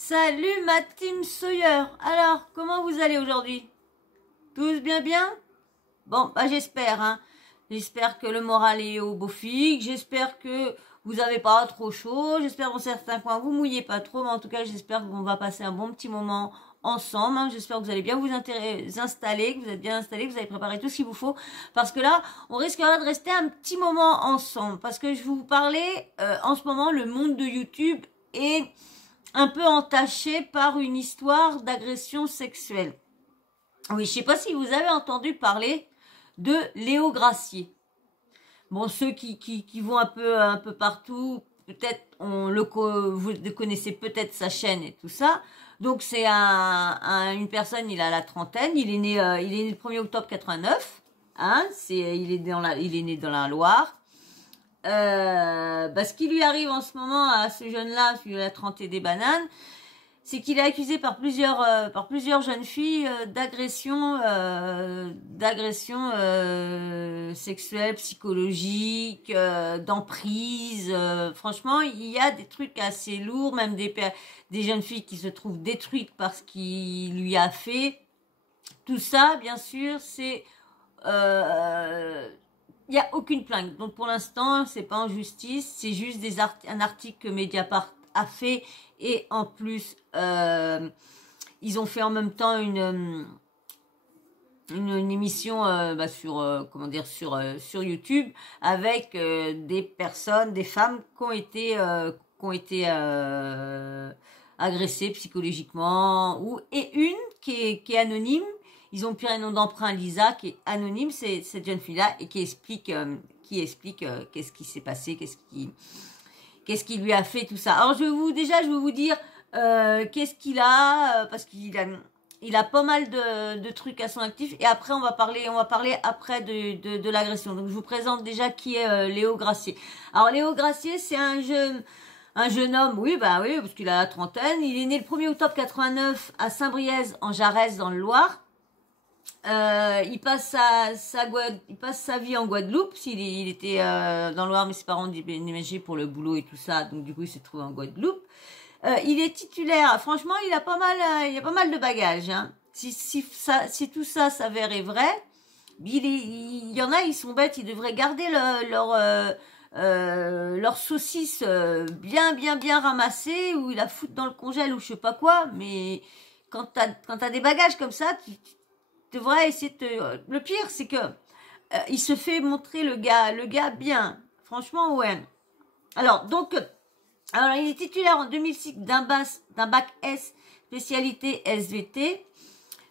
Salut ma team Sawyer. Alors, comment vous allez aujourd'hui? Tous bien bien? Bon, bah j'espère, hein. J'espère que le moral est au beau fixe. J'espère que vous n'avez pas trop chaud. J'espère dans certains coins vous mouillez pas trop. Mais en tout cas, j'espère qu'on va passer un bon petit moment ensemble, hein. J'espère que vous allez bien vous installer, que vous êtes bien installés, que vous avez préparé tout ce qu'il vous faut. Parce que là, on risquera de rester un petit moment ensemble. Parce que je vais vous parler, en ce moment, le monde de YouTube est un peu entaché par une histoire d'agression sexuelle. Oui, je sais pas si vous avez entendu parler de Léo Gracier. Bon, ceux qui vont un peu partout, peut-être vous connaissez peut-être sa chaîne et tout ça. Donc c'est une personne, il a la trentaine, il est né le 1er octobre 89. Hein, il est né dans la Loire. Ce qui lui arrive en ce moment à ce jeune-là, celui de la trentaine des bananes, c'est qu'il est accusé par plusieurs jeunes filles d'agression sexuelle, psychologique, d'emprise. Franchement, il y a des trucs assez lourds, même des jeunes filles qui se trouvent détruites par ce qu'il lui a fait. Tout ça, bien sûr, c'est il n'y a aucune plainte. Donc pour l'instant, c'est pas en justice, c'est juste un article que Mediapart a fait et en plus ils ont fait en même temps une émission sur YouTube avec des personnes, des femmes qui ont été agressées psychologiquement et une qui est anonyme. Ils ont pris un nom d'emprunt, Lisa, qui est anonyme, c'est cette jeune fille-là, et qui explique qu'est-ce qui s'est passé, qu'est-ce qui lui a fait, tout ça. Alors, je vais vous dire qu'est-ce qu'il a, parce il a pas mal de trucs à son actif, et après, on va parler après de l'agression. Donc, je vous présente déjà qui est Léo Gracier. Alors, Léo Gracier, c'est un jeune homme, oui, parce qu'il a la trentaine. Il est né le 1er octobre 89 à Saint-Brieuc, en Jarez, dans le Loir. Il passe sa vie en Guadeloupe. Il était dans le Loir, mais ses parents ont déménagé pour le boulot et tout ça, donc du coup il s'est trouvé en Guadeloupe. Il est titulaire. Franchement, il a pas mal de bagages. Hein. Si tout ça s'avérait vrai, il y en a, ils sont bêtes. Ils devraient garder leur saucisse bien ramassée, ou ils la foutent dans le congèle ou je sais pas quoi. Mais quand t'as des bagages comme ça, tu devrais essayer de le pire, c'est que il se fait montrer le gars bien. Franchement, ouais. Alors, il est titulaire en 2006 d'un bac S spécialité SVT.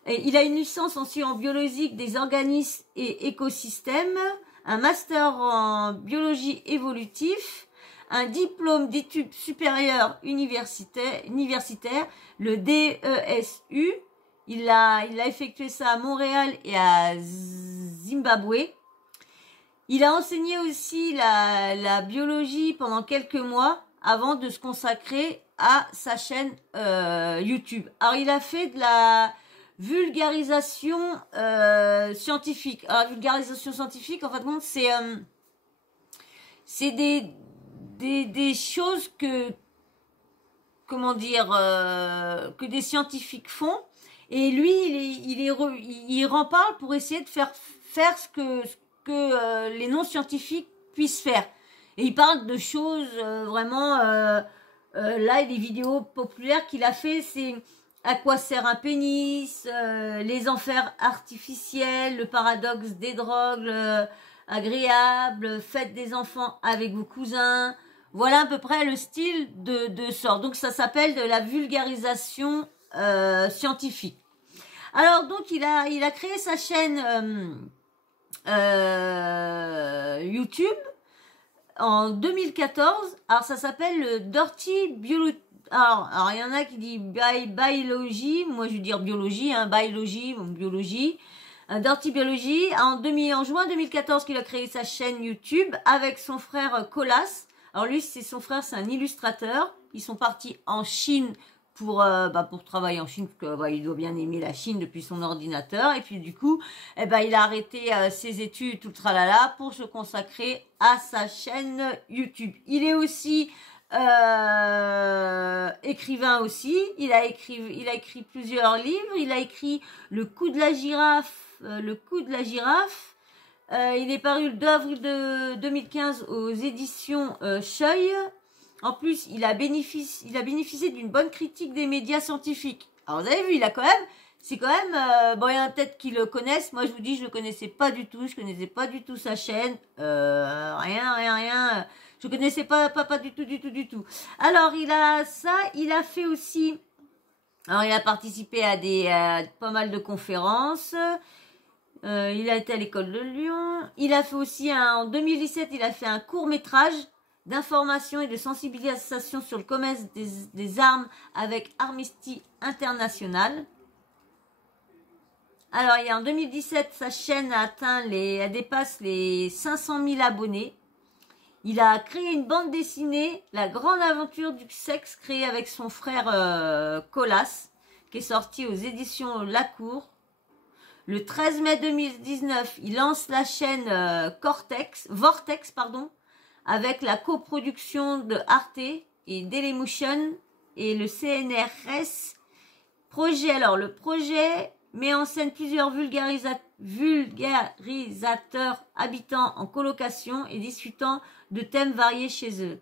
Et il a une licence aussi en biologie des organismes et écosystèmes, un master en biologie évolutive, un diplôme d'études supérieures universitaires, le DESU. Il a effectué ça à Montréal et à Zimbabwe. Il a enseigné aussi la biologie pendant quelques mois avant de se consacrer à sa chaîne YouTube. Alors, il a fait de la vulgarisation scientifique. Alors, la vulgarisation scientifique, en fin de compte, c'est des choses que des scientifiques font. Et lui, il en parle pour essayer de faire ce que les non-scientifiques puissent faire. Et il parle de choses vraiment... là, les vidéos populaires qu'il a fait, c'est à quoi sert un pénis, les enfers artificiels, le paradoxe des drogues agréables, faites des enfants avec vos cousins. Voilà à peu près le style de sort. Donc ça s'appelle de la vulgarisation scientifique. Alors donc il a créé sa chaîne YouTube en 2014. Alors ça s'appelle le Dirty Biology. Alors il y en a qui disent biologie, moi je vais dire biologie, hein, biologie. Dirty Biology. En juin 2014 qu'il a créé sa chaîne YouTube avec son frère Colas. Alors lui, son frère, c'est un illustrateur. Ils sont partis en Chine pour travailler en Chine, parce que il doit bien aimer la Chine depuis son ordinateur. Et puis du coup, il a arrêté ses études, tout le tralala, pour se consacrer à sa chaîne YouTube. Il est aussi écrivain aussi. Il a écrit plusieurs livres. Il a écrit Le coup de la girafe. Le coup de la girafe. Il est paru le 2 avril 2015 aux éditions Scheuille. En plus, il a bénéficié d'une bonne critique des médias scientifiques. Alors vous avez vu, c'est quand même, bon, il y en a peut-être qui le connaissent. Moi, je vous dis, je le connaissais pas du tout. Je connaissais pas du tout sa chaîne. Rien. Je connaissais pas du tout. Alors, il a fait aussi. Alors, il a participé à pas mal de conférences. Il a été à l'école de Lyon. Il a fait aussi en 2017, il a fait un court-métrage d'information et de sensibilisation sur le commerce des armes avec Amnesty International. Alors, en 2017, sa chaîne elle dépasse les 500 000 abonnés. Il a créé une bande dessinée, La Grande Aventure du Sexe, créée avec son frère Colas, qui est sortie aux éditions Lacour. Le 13 mai 2019, il lance la chaîne Vortex, avec la coproduction de Arte et Dailymotion et le CNRS. Le projet met en scène plusieurs vulgarisateurs habitant en colocation et discutant de thèmes variés chez eux.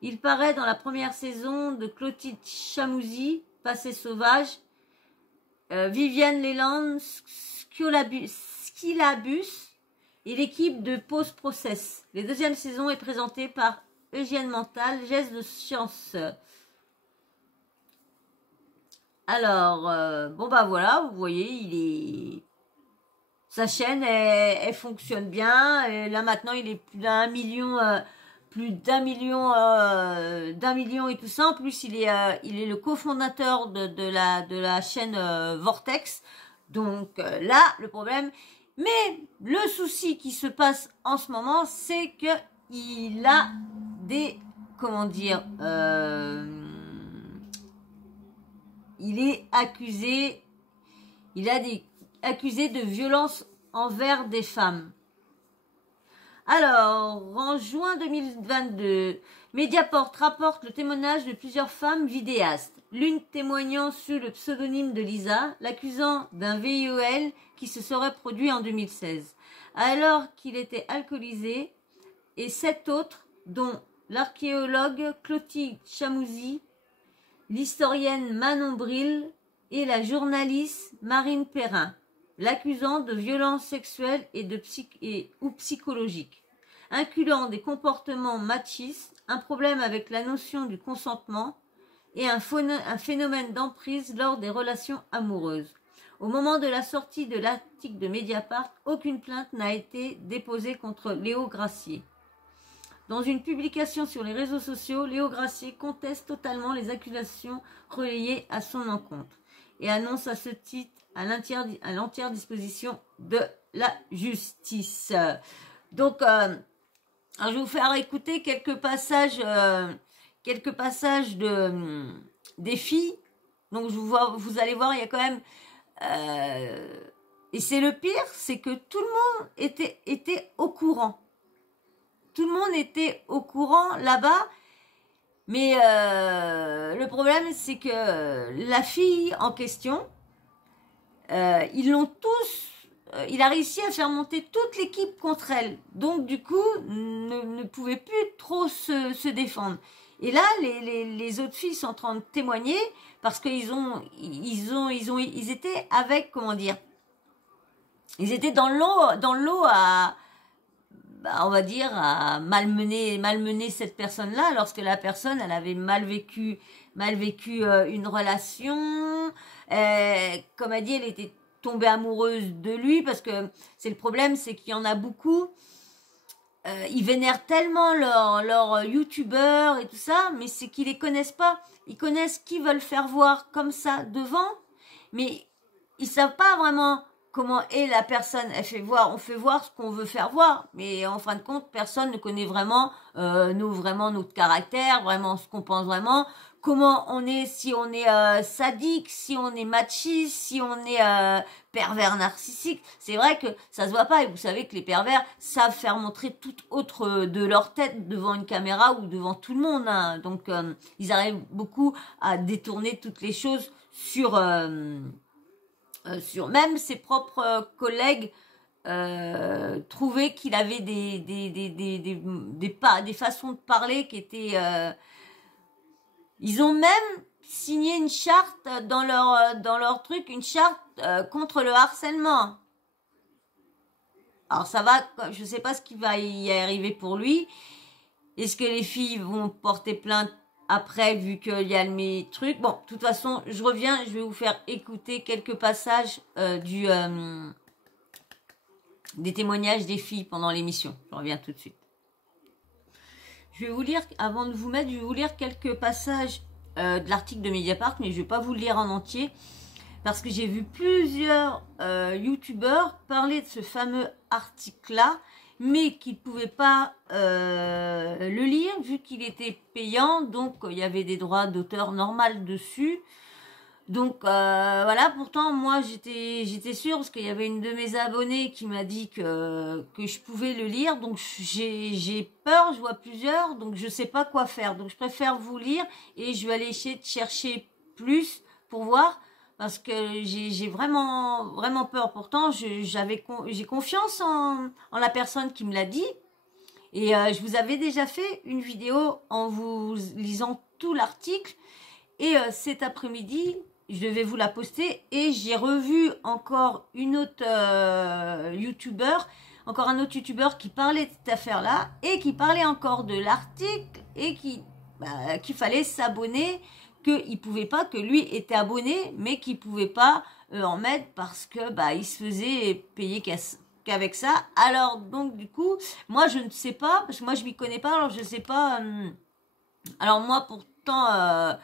Il paraît dans la première saison de Clotilde Chamouzy, Passé sauvage, Viviane Leland, Skylabus et l'équipe de Pause Process. La deuxième saison est présentée par Eugène Mental, Geste de Science. Alors, voilà, vous voyez, sa chaîne, elle fonctionne bien. Et là, maintenant, il est plus d'un million, et tout ça. En plus, il est le cofondateur de la chaîne Vortex. Donc là, le problème, mais le souci qui se passe en ce moment, c'est que il a des, il est accusé de violence envers des femmes. Alors, en juin 2022, Mediaport rapporte le témoignage de plusieurs femmes vidéastes, l'une témoignant sous le pseudonyme de Lisa, l'accusant d'un VIOL qui se serait produit en 2016, alors qu'il était alcoolisé, et 7 autres, dont l'archéologue Clotilde Chamouzy, l'historienne Manon Bril et la journaliste Marine Perrin, l'accusant de violences sexuelles ou psychologiques, incluant des comportements machistes, un problème avec la notion du consentement et un phénomène d'emprise lors des relations amoureuses. Au moment de la sortie de l'article de Mediapart, aucune plainte n'a été déposée contre Léo Gracier. Dans une publication sur les réseaux sociaux, Léo Gracier conteste totalement les accusations relayées à son encontre et annonce à ce titre à l'entière disposition de la justice. Donc, je vais vous faire écouter quelques passages des filles. Donc, vous allez voir, il y a quand même... et c'est le pire, c'est que tout le monde était au courant. Tout le monde était au courant là-bas. Mais le problème, c'est que la fille en question, il a réussi à faire monter toute l'équipe contre elle. Donc, du coup, ne pouvait plus trop se défendre. Et là, les autres filles sont en train de témoigner parce qu'ils étaient avec, ils étaient dans l'eau à, on va dire, à malmener cette personne-là lorsque la personne, elle avait mal vécu une relation. Comme elle dit, elle était tombée amoureuse de lui parce que c'est le problème, c'est qu'il y en a beaucoup. Ils vénèrent tellement leurs youtubeurs et tout ça, mais c'est qu'ils les connaissent pas. Ils connaissent qui veulent faire voir comme ça devant, mais ils savent pas vraiment comment est la personne. On fait voir ce qu'on veut faire voir, mais en fin de compte, personne ne connaît vraiment notre caractère, vraiment ce qu'on pense vraiment. comment on est, si on est sadique, si on est machiste, si on est pervers narcissique. C'est vrai que ça se voit pas, et vous savez que les pervers savent faire montrer tout autre de leur tête devant une caméra ou devant tout le monde, hein. Donc ils arrivent beaucoup à détourner toutes les choses sur même ses propres collègues. Trouvaient qu'il avait des façons de parler qui étaient ils ont même signé une charte dans leur truc, une charte contre le harcèlement. Alors ça va, je sais pas ce qui va y arriver pour lui. Est-ce que les filles vont porter plainte après, vu qu'il y a mes trucs? Bon, de toute façon, je reviens, je vais vous faire écouter quelques passages des témoignages des filles pendant l'émission. Je reviens tout de suite. Je vais vous lire, avant de vous mettre, je vais vous lire quelques passages de l'article de Mediapart, mais je ne vais pas vous le lire en entier, parce que j'ai vu plusieurs youtubeurs parler de ce fameux article-là, mais qu'ils ne pouvaient pas le lire, vu qu'il était payant, donc il y avait des droits d'auteur normal dessus. Donc voilà, pourtant moi j'étais sûre, parce qu'il y avait une de mes abonnées qui m'a dit que je pouvais le lire, donc j'ai peur, je vois plusieurs, donc je sais pas quoi faire, donc je préfère vous lire et je vais aller essayer de chercher plus pour voir, parce que j'ai vraiment peur. Pourtant j'ai confiance en la personne qui me l'a dit, et je vous avais déjà fait une vidéo en vous lisant tout l'article, et cet après-midi je vais vous la poster, et j'ai revu encore une autre youtubeur, encore un autre youtubeur qui parlait de cette affaire-là, et qui parlait encore de l'article, et qu'il fallait s'abonner, qu'il pouvait pas, que lui était abonné, mais qu'il pouvait pas en mettre, parce que il se faisait payer qu'avec ça. Alors donc du coup, moi je ne sais pas, parce que moi je m'y connais pas, alors je sais pas. Alors moi pourtant...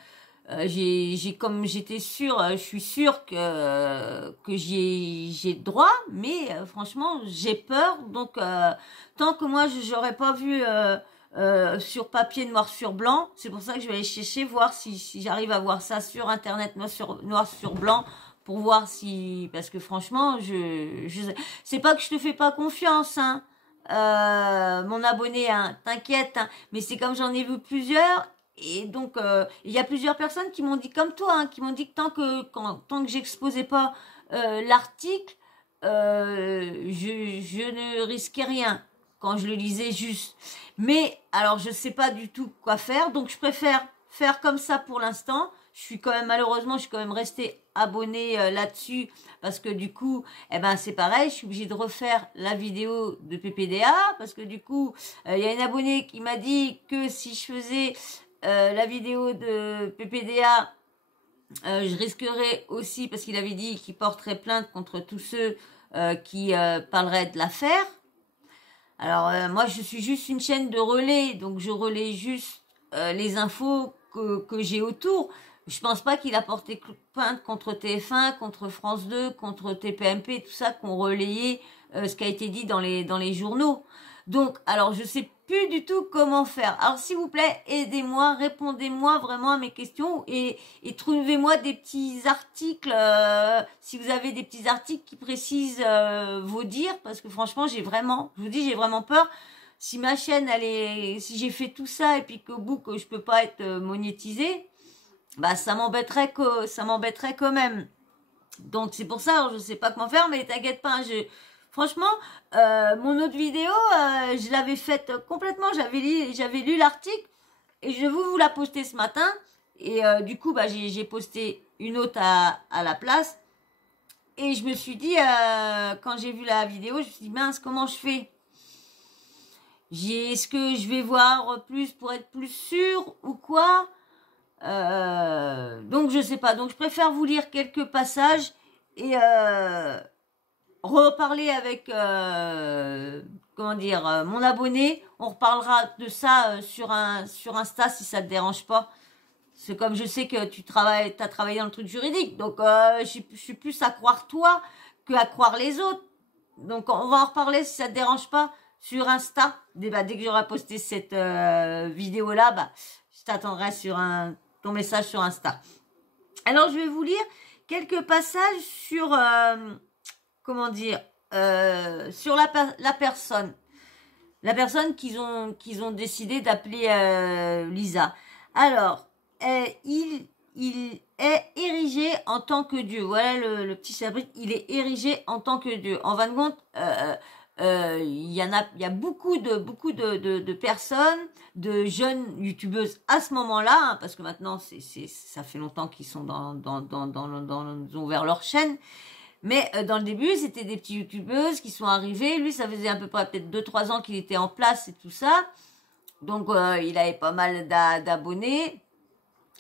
comme j'étais sûre, je suis sûre que j'ai droit, mais franchement j'ai peur, donc tant que moi j'aurais pas vu sur papier noir sur blanc, c'est pour ça que je vais aller chercher, voir si j'arrive à voir ça sur internet noir sur blanc, pour voir si, parce que franchement c'est pas que je te fais pas confiance, hein, mon abonné, hein, t'inquiète, hein, mais c'est comme j'en ai vu plusieurs. Et donc, il y a plusieurs personnes qui m'ont dit comme toi, hein, qui m'ont dit que tant que j'exposais pas l'article, je ne risquais rien quand je le lisais juste. Mais alors, je sais pas du tout quoi faire, donc je préfère faire comme ça pour l'instant. Malheureusement, je suis quand même restée abonnée là-dessus, parce que du coup, c'est pareil, je suis obligée de refaire la vidéo de PPDA, parce que du coup, il y a une abonnée qui m'a dit que si je faisais la vidéo de PPDA, je risquerais aussi, parce qu'il avait dit qu'il porterait plainte contre tous ceux qui parleraient de l'affaire. Alors moi je suis juste une chaîne de relais, donc je relais juste les infos que j'ai autour. Je pense pas qu'il a porté plainte contre TF1, contre France 2, contre TPMP, tout ça, qu'on relayait ce qui a été dit dans les journaux. Donc, alors je sais plus du tout comment faire. Alors s'il vous plaît, aidez-moi, répondez-moi vraiment à mes questions, et trouvez-moi des petits articles, si vous avez des petits articles qui précisent vos dires, parce que franchement j'ai vraiment peur. Si ma chaîne si j'ai fait tout ça et puis qu'au bout que je peux pas être monétisée, ça m'embêterait quand même. Donc c'est pour ça, alors, je sais pas comment faire, mais t'inquiète pas, franchement, mon autre vidéo, je l'avais faite complètement, j'avais lu l'article, et je vais vous la poster ce matin, et du coup, j'ai posté une autre à la place, et je me suis dit, quand j'ai vu la vidéo, je me suis dit, mince, comment je fais? Est-ce que je vais voir plus pour être plus sûre ou quoi? Donc je sais pas, donc je préfère vous lire quelques passages, et reparler avec mon abonné. On reparlera de ça sur Insta, si ça te dérange pas. C'est comme je sais que t'as travaillé dans le truc juridique, donc je suis plus à croire toi que à croire les autres. Donc on va en reparler, si ça te dérange pas, sur Insta. Dès que j'aurai posté cette vidéo là, je t'attendrai ton message sur Insta. Alors, je vais vous lire quelques passages sur, comment dire, sur la personne. La personne qu'ils ont décidé d'appeler Lisa. Alors, il est érigé en tant que Dieu. Voilà le petit chapitre. Il est érigé en tant que Dieu. En fin de compte, il y a beaucoup de personnes, de jeunes youtubeuses à ce moment-là, hein, parce que maintenant ça fait longtemps qu'ils sont ils ont ouvert leur chaîne. Mais dans le début, c'était des petites youtubeuses qui sont arrivées. Lui, ça faisait à peu près peut-être 2-3 ans qu'il était en place et tout ça. Donc, il avait pas mal d'abonnés.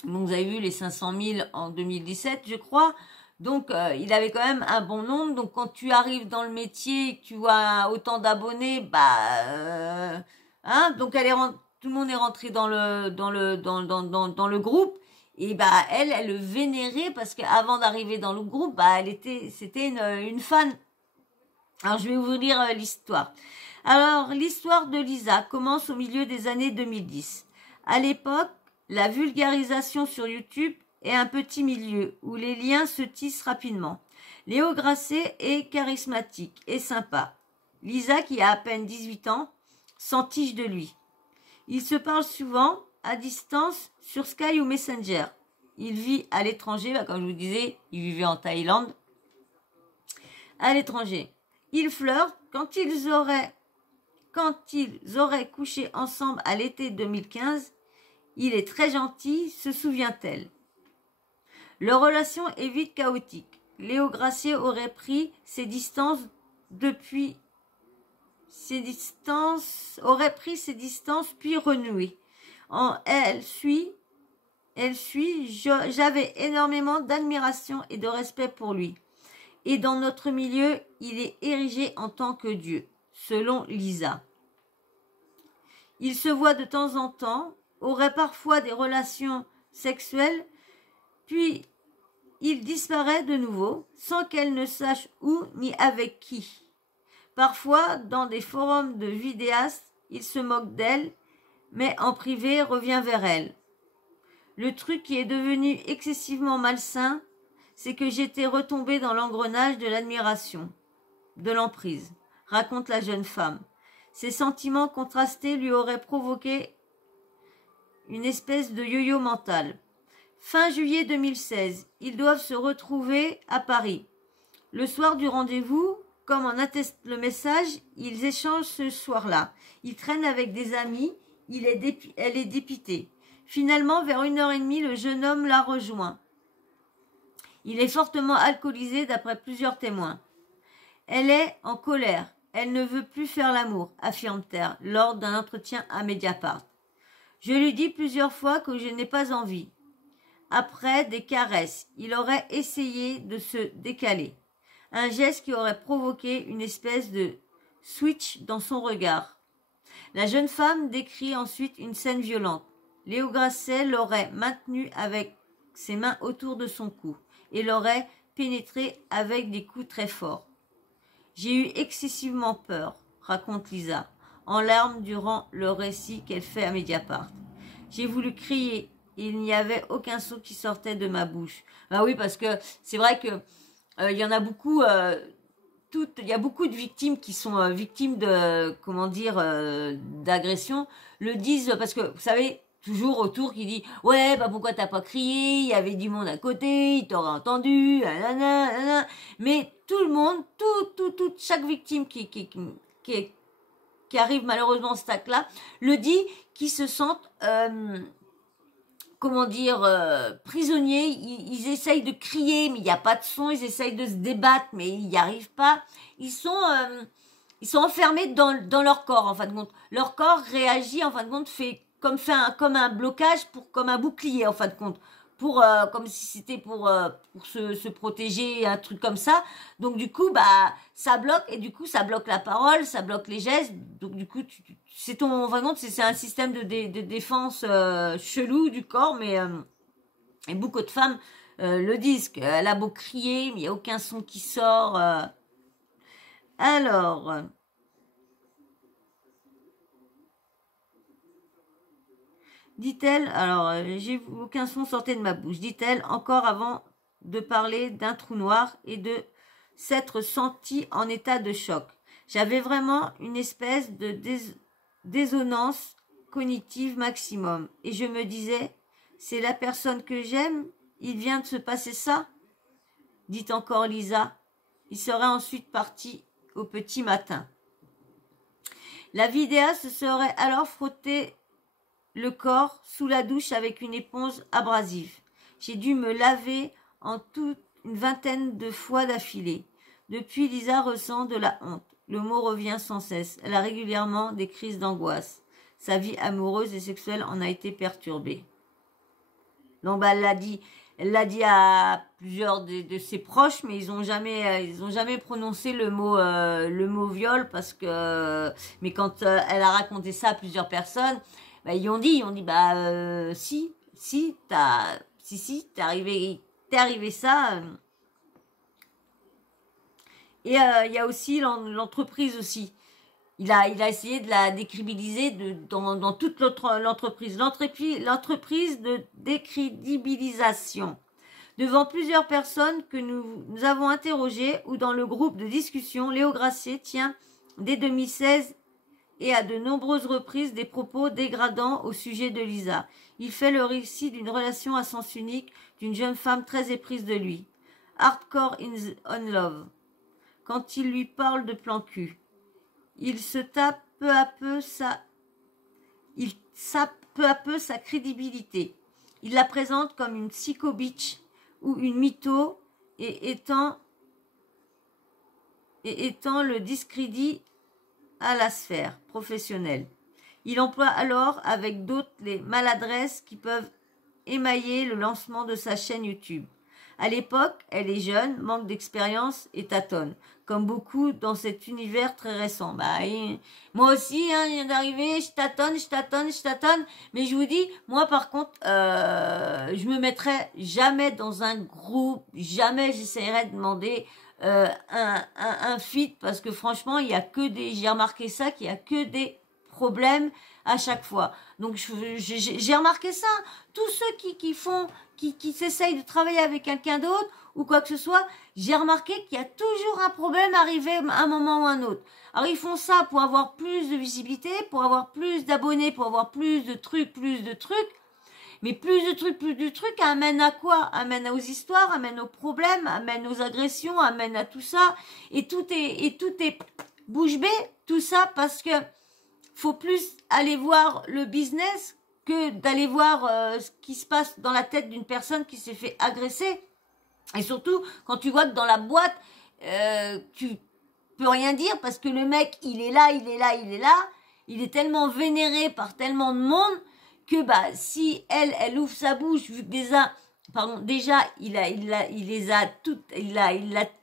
Donc, vous avez vu les 500 000 en 2017, je crois. Donc, il avait quand même un bon nombre. Donc, quand tu arrives dans le métier et que tu vois autant d'abonnés, bah, hein, donc tout le monde est rentré dans le groupe. Et bah elle le vénérait parce qu'avant d'arriver dans le groupe, bah c'était une fan. Alors je vais vous lire l'histoire. Alors l'histoire de Lisa commence au milieu des années 2010. À l'époque, la vulgarisation sur YouTube est un petit milieu où les liens se tissent rapidement. Léo Grasset est charismatique et sympa. Lisa, qui a à peine 18 ans, s'entiche de lui. Ils se parlent souvent à distance sur Skype ou Messenger. Il vit à l'étranger, bah, comme je vous disais, il vivait en Thaïlande, à l'étranger. Ils flirtent quand ils auraient couché ensemble à l'été 2015. Il est très gentil, se souvient-elle. Leur relation est vite chaotique. Léo Grasset aurait pris ses distances puis renoué. J'avais énormément d'admiration et de respect pour lui. Et dans notre milieu, il est érigé en tant que Dieu, selon Lisa. Il se voit de temps en temps, aurait parfois des relations sexuelles, puis il disparaît de nouveau, sans qu'elle ne sache où ni avec qui. Parfois, dans des forums de vidéastes, il se moque d'elle, mais en privé revient vers elle. Le truc qui est devenu excessivement malsain, c'est que j'étais retombée dans l'engrenage de l'admiration, de l'emprise, raconte la jeune femme. Ces sentiments contrastés lui auraient provoqué une espèce de yo-yo mental. Fin juillet 2016, ils doivent se retrouver à Paris. Le soir du rendez-vous, comme en atteste le message, ils échangent ce soir-là. Ils traînent avec des amis, elle est dépitée. Finalement, vers 1h30, le jeune homme la rejoint. Il est fortement alcoolisé d'après plusieurs témoins. Elle est en colère. Elle ne veut plus faire l'amour, affirme-t-elle lors d'un entretien à Mediapart. Je lui dis plusieurs fois que je n'ai pas envie. Après des caresses, il aurait essayé de se décaler. Un geste qui aurait provoqué une espèce de switch dans son regard. La jeune femme décrit ensuite une scène violente. Léo Grasset l'aurait maintenue avec ses mains autour de son cou et l'aurait pénétrée avec des coups très forts. J'ai eu excessivement peur, raconte Lisa, en larmes durant le récit qu'elle fait à Mediapart. J'ai voulu crier, et il n'y avait aucun son qui sortait de ma bouche. Ah oui, parce que c'est vrai que il y en a beaucoup, il y a beaucoup de victimes qui sont victimes de, comment dire, d'agressions, le disent parce que vous savez. Toujours autour qui dit « Ouais, bah pourquoi t'as pas crié? Il y avait du monde à côté, il t'aurait entendu, nanana, nanana. » Mais tout le monde, chaque victime qui arrive malheureusement à ce stade-là, le dit, qui se sentent, comment dire, prisonniers. Ils essayent de crier, mais il n'y a pas de son. Ils essayent de se débattre, mais ils n'y arrivent pas. Ils sont enfermés dans leur corps, en fin de compte. Leur corps réagit, en fin de compte, comme un blocage, comme un bouclier en fin de compte, comme si c'était pour se protéger, un truc comme ça. Donc du coup bah ça bloque et du coup ça bloque la parole, ça bloque les gestes. Donc du coup c'est en fin de compte c'est un système de défense chelou du corps, mais et beaucoup de femmes le disent qu'elle a beau crier mais il n'y a aucun son qui sort. Alors Dit-elle, alors j'ai aucun son sortait de ma bouche, dit-elle encore avant de parler d'un trou noir et de s'être sentie en état de choc. J'avais vraiment une espèce de désonance cognitive maximum. Et je me disais, c'est la personne que j'aime, il vient de se passer ça, dit encore Lisa. Il serait ensuite parti au petit matin. La vidéaste se serait alors frotté le corps sous la douche avec une éponge abrasive. J'ai dû me laver en toute une vingtaine de fois d'affilée. Depuis, Lisa ressent de la honte. Le mot revient sans cesse. Elle a régulièrement des crises d'angoisse. Sa vie amoureuse et sexuelle en a été perturbée. Donc, elle l'a dit à plusieurs de ses proches, mais ils ont jamais prononcé le mot viol parce que, mais quand elle a raconté ça à plusieurs personnes, bah, ils ont dit, si, t'es arrivé ça. Et il y a aussi l'entreprise aussi. Il a essayé de la décrédibiliser dans toute l'entreprise. L'entreprise de décrédibilisation. Devant plusieurs personnes que nous avons interrogées ou dans le groupe de discussion, Léo Gracier tient dès 2016 et à de nombreuses reprises des propos dégradants au sujet de Lisa. Il fait le récit d'une relation à sens unique d'une jeune femme très éprise de lui. Hardcore on love. Quand il lui parle de plan cul. Il sape peu à peu sa crédibilité. Il la présente comme une psycho-bitch ou une mytho et étant le discrédit à la sphère professionnelle. Il emploie alors avec d'autres les maladresses qui peuvent émailler le lancement de sa chaîne YouTube. À l'époque, elle est jeune, manque d'expérience et tâtonne, comme beaucoup dans cet univers très récent. Moi aussi, je viens d'arriver, je tâtonne, mais je vous dis, moi par contre, je me mettrais jamais dans un groupe, jamais j'essaierais de demander un feat, parce que franchement, j'ai remarqué ça, qu'il y a que des problèmes à chaque fois. Donc j'ai remarqué ça. Tous ceux qui s'essayent de travailler avec quelqu'un d'autre ou quoi que ce soit, j'ai remarqué qu'il y a toujours un problème arrivé à un moment ou à un autre. Alors ils font ça pour avoir plus de visibilité, pour avoir plus d'abonnés, pour avoir plus de trucs. Mais plus de trucs amène à quoi? Amène aux histoires, amène aux problèmes, amène aux agressions, amène à tout ça. Et tout est bouche bée, tout ça parce que faut plus aller voir le business que d'aller voir ce qui se passe dans la tête d'une personne qui s'est fait agresser. Et surtout, quand tu vois que dans la boîte, tu peux rien dire parce que le mec, il est là. Il est tellement vénéré par tellement de monde que si elle ouvre sa bouche, vu que déjà il l'a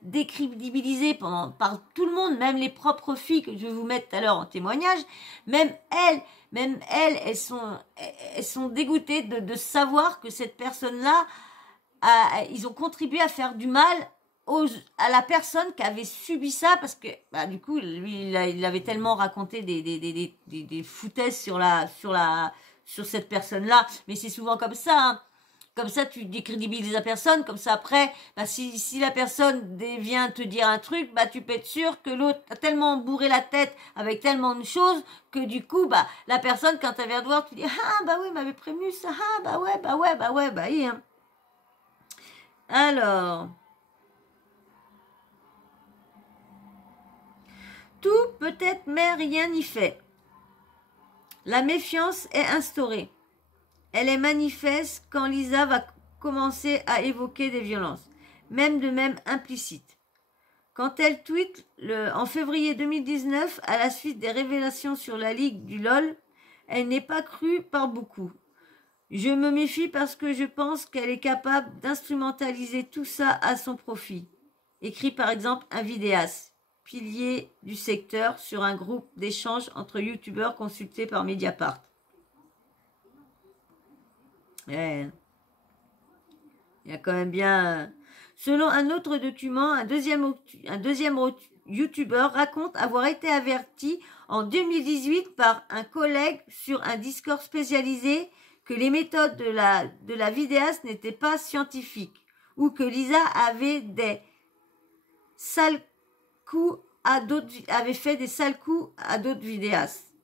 décrédibilisé par tout le monde, même les propres filles que je vais vous mettre tout à l'heure en témoignage, même elles sont dégoûtées de savoir que cette personne-là, ils ont contribué à faire du mal à la personne qui avait subi ça, parce que du coup lui il avait tellement raconté des foutaises sur cette personne-là, mais c'est souvent comme ça, hein. Comme ça, tu décrédibilises la personne. Comme ça, après, si la personne vient te dire un truc, tu peux être sûr que l'autre a tellement bourré la tête avec tellement de choses que du coup, la personne, quand elle vient te voir, tu dis, oui, m'avait prévenu ça. Oui, hein. Alors, tout peut-être, mais rien n'y fait. La méfiance est instaurée. Elle est manifeste quand Lisa va commencer à évoquer des violences, même implicites. Quand elle tweet en février 2019, à la suite des révélations sur la ligue du LOL, elle n'est pas crue par beaucoup. Je me méfie parce que je pense qu'elle est capable d'instrumentaliser tout ça à son profit. Écrit par exemple un vidéaste, pilier du secteur, sur un groupe d'échange entre youtubeurs consultés par Mediapart. Il y a quand même bien... Selon un autre document, un deuxième youtubeur raconte avoir été averti en 2018 par un collègue sur un Discord spécialisé que les méthodes de la vidéaste n'étaient pas scientifiques ou que Lisa avait des sales coups à d'autres, avait fait des sales coups à d'autres vidéastes.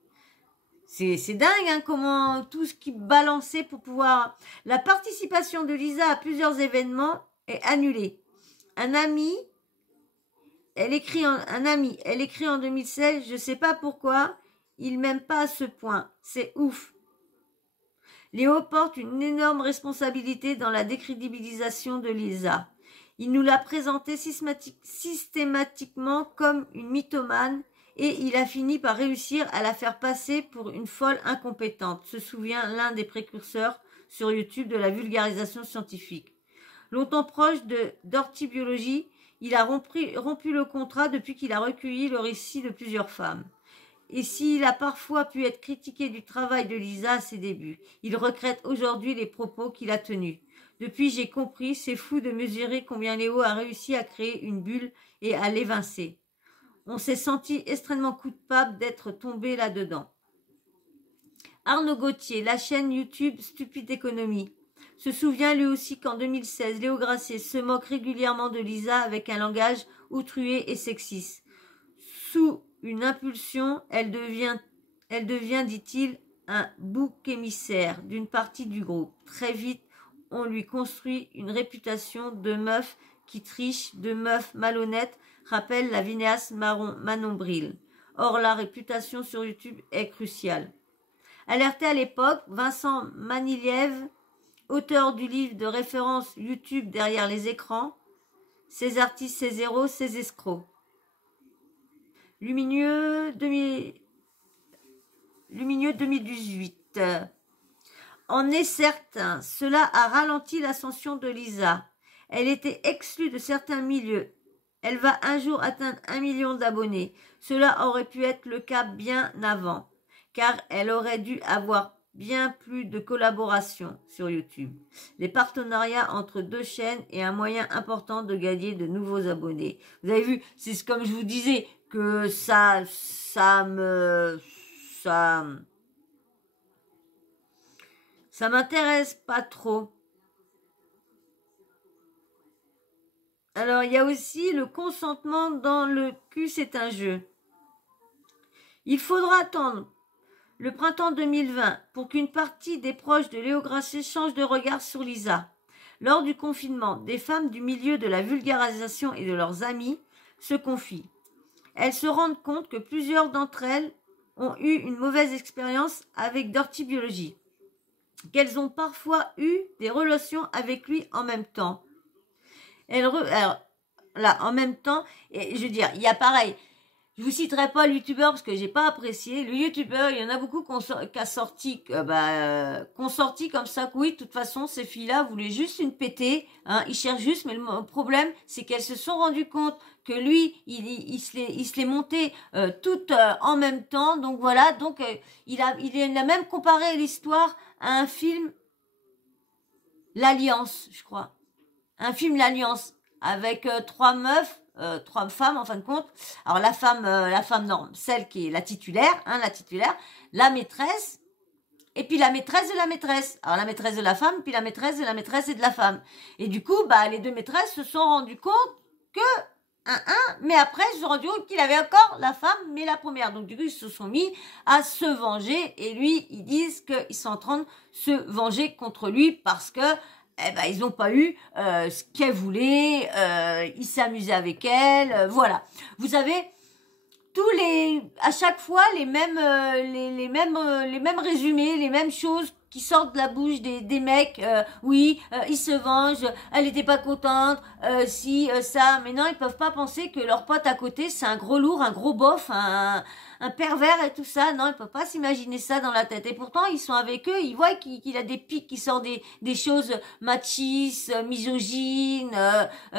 C'est dingue, hein, comment tout ce qui balançait pour pouvoir... La participation de Lisa à plusieurs événements est annulée. Elle écrit en 2016, je sais pas pourquoi, il m'aime pas à ce point. C'est ouf. Léo porte une énorme responsabilité dans la décrédibilisation de Lisa. Il nous l'a présentée systématiquement comme une mythomane et il a fini par réussir à la faire passer pour une folle incompétente, se souvient l'un des précurseurs sur YouTube de la vulgarisation scientifique. Longtemps proche d'orthibiologie, il a rompu le contrat depuis qu'il a recueilli le récit de plusieurs femmes. Et s'il a parfois pu être critiqué du travail de Lisa à ses débuts, il regrette aujourd'hui les propos qu'il a tenus. Depuis, j'ai compris, c'est fou de mesurer combien Léo a réussi à créer une bulle et à l'évincer. On s'est senti extrêmement coupable d'être tombé là-dedans. Arnaud Gauthier, la chaîne YouTube Stupide Économie, se souvient lui aussi qu'en 2016, Léo Gracier se moque régulièrement de Lisa avec un langage outrué et sexiste. Sous une impulsion, elle devient, dit-il, un bouc émissaire d'une partie du groupe. Très vite, on lui construit une réputation de meuf qui triche, de meuf malhonnête, rappelle la vidéaste Manon Bril. Or, la réputation sur YouTube est cruciale. Alerté à l'époque, Vincent Maniliev, auteur du livre de référence YouTube derrière les écrans, Ces artistes, ces héros, ces escrocs. Lumineux 2018. En est certain, cela a ralenti l'ascension de Lisa. Elle était exclue de certains milieux. Elle va un jour atteindre 1 million d'abonnés. Cela aurait pu être le cas bien avant, car elle aurait dû avoir bien plus de collaborations sur YouTube. Les partenariats entre deux chaînes est un moyen important de gagner de nouveaux abonnés. Vous avez vu, c'est comme je vous disais, que ça m'intéresse pas trop. Alors, il y a aussi le consentement dans le cul, c'est un jeu. Il faudra attendre le printemps 2020 pour qu'une partie des proches de Léo Gracier change de regard sur Lisa. Lors du confinement, des femmes du milieu de la vulgarisation et de leurs amis se confient. Elles se rendent compte que plusieurs d'entre elles ont eu une mauvaise expérience avec d'orthibiologie, qu'elles ont parfois eu des relations avec lui en même temps. Alors, là, en même temps, et je veux dire, il y a pareil, je vous citerai pas le youtubeur parce que j'ai pas apprécié. Le youtubeur, il y en a beaucoup qui ont sorti comme ça que oui, de toute façon, ces filles-là voulaient juste une pétée, hein, ils cherchent juste, mais le problème, c'est qu'elles se sont rendues compte que lui, il se les montait toutes en même temps, donc voilà, donc il a même comparé l'histoire à un film, L'Alliance, je crois. Un film L'Alliance avec trois femmes en fin de compte. Alors la femme non, celle qui est la titulaire, la maîtresse, et puis la maîtresse de la maîtresse. Alors la maîtresse de la femme, puis la maîtresse et de la femme. Et du coup, les deux maîtresses se sont rendues compte que mais après ils se sont rendus compte qu'il avait encore la femme, mais la première. Donc du coup, ils se sont mis à se venger, et lui, ils disent qu'ils sont en train de se venger contre lui parce que ils n'ont pas eu ce qu'elle voulait, ils s'amusaient avec elle, voilà. Vous avez à chaque fois les mêmes résumés, les mêmes choses qui sortent de la bouche des mecs. Oui, ils se vengent, elle n'était pas contente, ça, mais non, ils peuvent pas penser que leur pote à côté c'est un gros lourd, un gros bof, un pervers et tout ça. Non, ils peuvent pas s'imaginer ça dans la tête. Et pourtant, ils sont avec eux, ils voient qu'il a des pics, qui sortent des choses machistes, misogynes,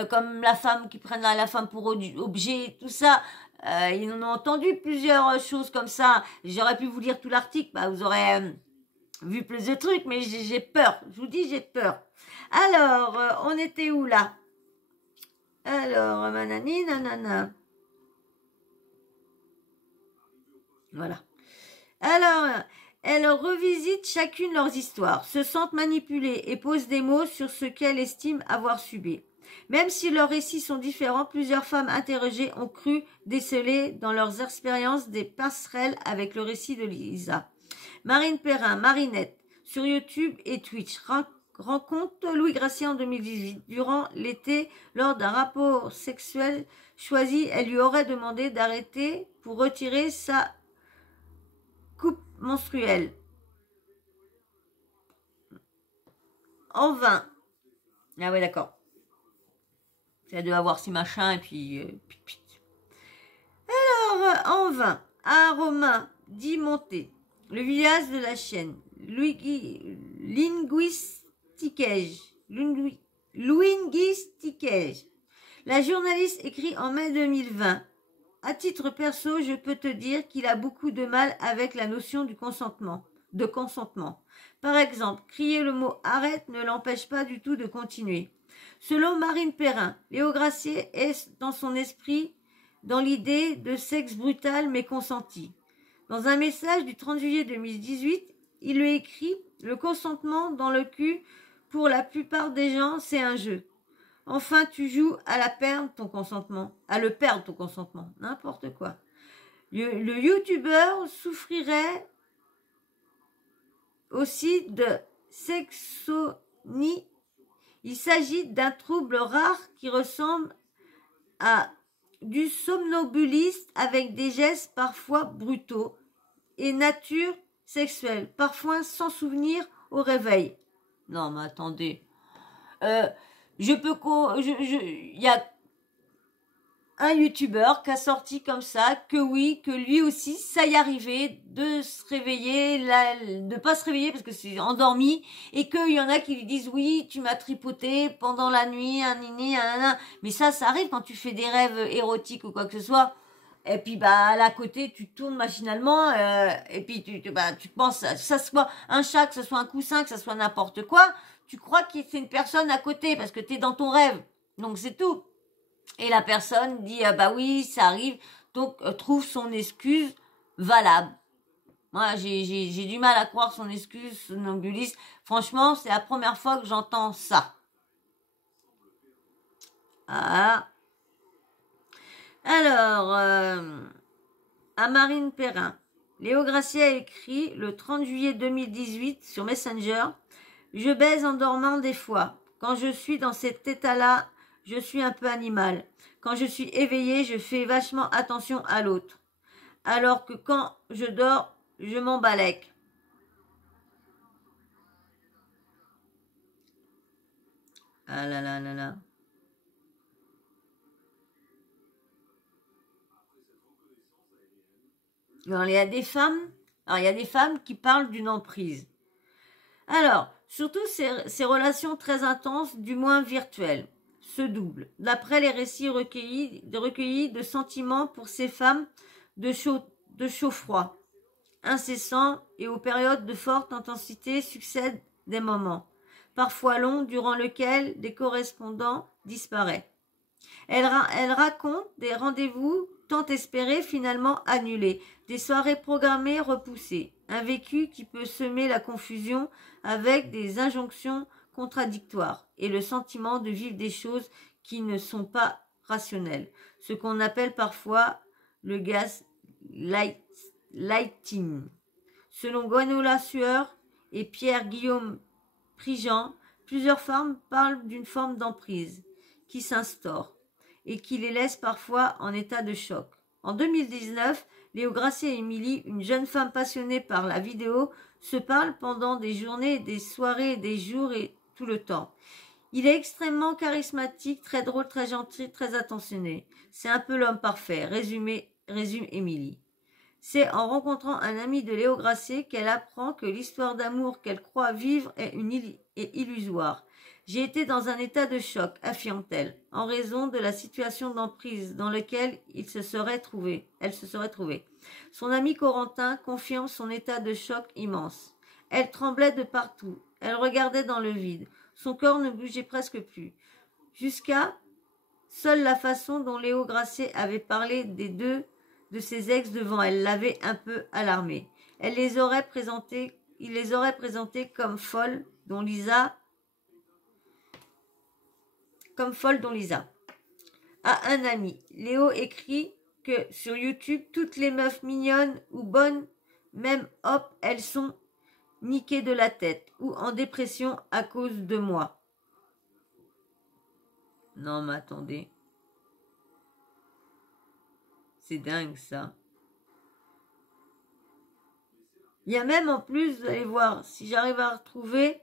comme la femme qui prennent la femme pour objet, tout ça. Ils en ont entendu plusieurs choses comme ça. J'aurais pu vous lire tout l'article, vous aurez vu plus de trucs, mais j'ai peur. Je vous dis, j'ai peur. Alors, on était où là? Alors, manani, nanana. Voilà. Alors, Elles revisitent chacune leurs histoires, se sentent manipulées et posent des mots sur ce qu'elles estiment avoir subi. Même si leurs récits sont différents, plusieurs femmes interrogées ont cru déceler dans leurs expériences des passerelles avec le récit de Lisa. Marine Perrin, Marinette, sur YouTube et Twitch, rencontre Louis Gracier en 2018. Durant l'été, lors d'un rapport sexuel choisi, elle lui aurait demandé d'arrêter pour retirer sa coupe menstruelle. En vain. Ah ouais, d'accord. Elle doit avoir ses machins et puis... Alors, en vain, à Romain dit monter. Le village de la chienne. Linguistiquage. La journaliste écrit en mai 2020. À titre perso, je peux te dire qu'il a beaucoup de mal avec la notion de consentement. Par exemple, crier le mot arrête ne l'empêche pas du tout de continuer. Selon Marine Perrin, Léo Gracier est dans son esprit dans l'idée de sexe brutal mais consenti. Dans un message du 30 juillet 2018, il lui écrit « Le consentement dans le cul, pour la plupart des gens, c'est un jeu. Enfin, tu joues à le perdre ton consentement. N'importe quoi. » Le youtubeur souffrirait aussi de sexonie. Il s'agit d'un trouble rare qui ressemble à du somnambulisme avec des gestes parfois brutaux et nature sexuelle, parfois sans souvenir au réveil. Non, mais attendez. Il y a un youtubeur qui a sorti comme ça que oui, que lui aussi, ça y arrivait de se réveiller, de pas se réveiller parce que c'est endormi, et qu'il y en a qui lui disent oui, tu m'as tripoté pendant la nuit, mais ça arrive quand tu fais des rêves érotiques ou quoi que ce soit. Et puis à l'à côté tu tournes machinalement et puis tu penses ça soit un chat, que ce soit un coussin, que ce soit n'importe quoi, tu crois que c'est une personne à côté parce que t'es dans ton rêve, donc c'est tout. Et la personne dit bah oui, ça arrive, donc trouve son excuse valable. Moi j'ai du mal à croire son excuse somnambuliste. Franchement, c'est la première fois que j'entends ça. Ah. Alors, à Marine Perrin, Léo Gracier a écrit le 30 juillet 2018 sur Messenger « Je baise en dormant des fois. Quand je suis dans cet état-là, je suis un peu animal. Quand je suis éveillée, je fais vachement attention à l'autre. Alors que quand je dors, je m'embalèque. » Ah là là là là. Alors, il y a des femmes qui parlent d'une emprise. Alors, surtout ces relations très intenses, du moins virtuelles, se doublent. D'après les récits recueillis de sentiments pour ces femmes de chaud-froid, incessant et aux périodes de forte intensité succèdent des moments, parfois longs, durant lesquels des correspondants disparaissent. Elle raconte des rendez-vous tant espérés finalement annulés, des soirées programmées repoussées, un vécu qui peut semer la confusion avec des injonctions contradictoires et le sentiment de vivre des choses qui ne sont pas rationnelles, ce qu'on appelle parfois le gaslighting. Selon Gwenola Sueur et Pierre-Guillaume Prigent, plusieurs femmes parlent d'une forme d'emprise qui s'instaure et qui les laisse parfois en état de choc. En 2019, Léo Gracier et Émilie, une jeune femme passionnée par la vidéo, se parlent pendant des journées, des soirées, des jours et tout le temps. Il est extrêmement charismatique, très drôle, très gentil, très attentionné. C'est un peu l'homme parfait, résume Émilie. C'est en rencontrant un ami de Léo Gracier qu'elle apprend que l'histoire d'amour qu'elle croit vivre est illusoire. J'ai été dans un état de choc, affirme-t-elle, en raison de la situation d'emprise dans laquelle elle se serait trouvée. Son ami Corentin confirme son état de choc immense. Elle tremblait de partout. Elle regardait dans le vide. Son corps ne bougeait presque plus. Jusqu'à seule la façon dont Léo Gracier avait parlé des deux de ses ex devant elle l'avait un peu alarmée. il les aurait présentées comme folles, dont Lisa. À un ami, Léo écrit que sur YouTube, toutes les meufs mignonnes ou bonnes, même hop, elles sont niquées de la tête ou en dépression à cause de moi. Non mais attendez. C'est dingue ça. Il y a même en plus, vous allez voir, si j'arrive à retrouver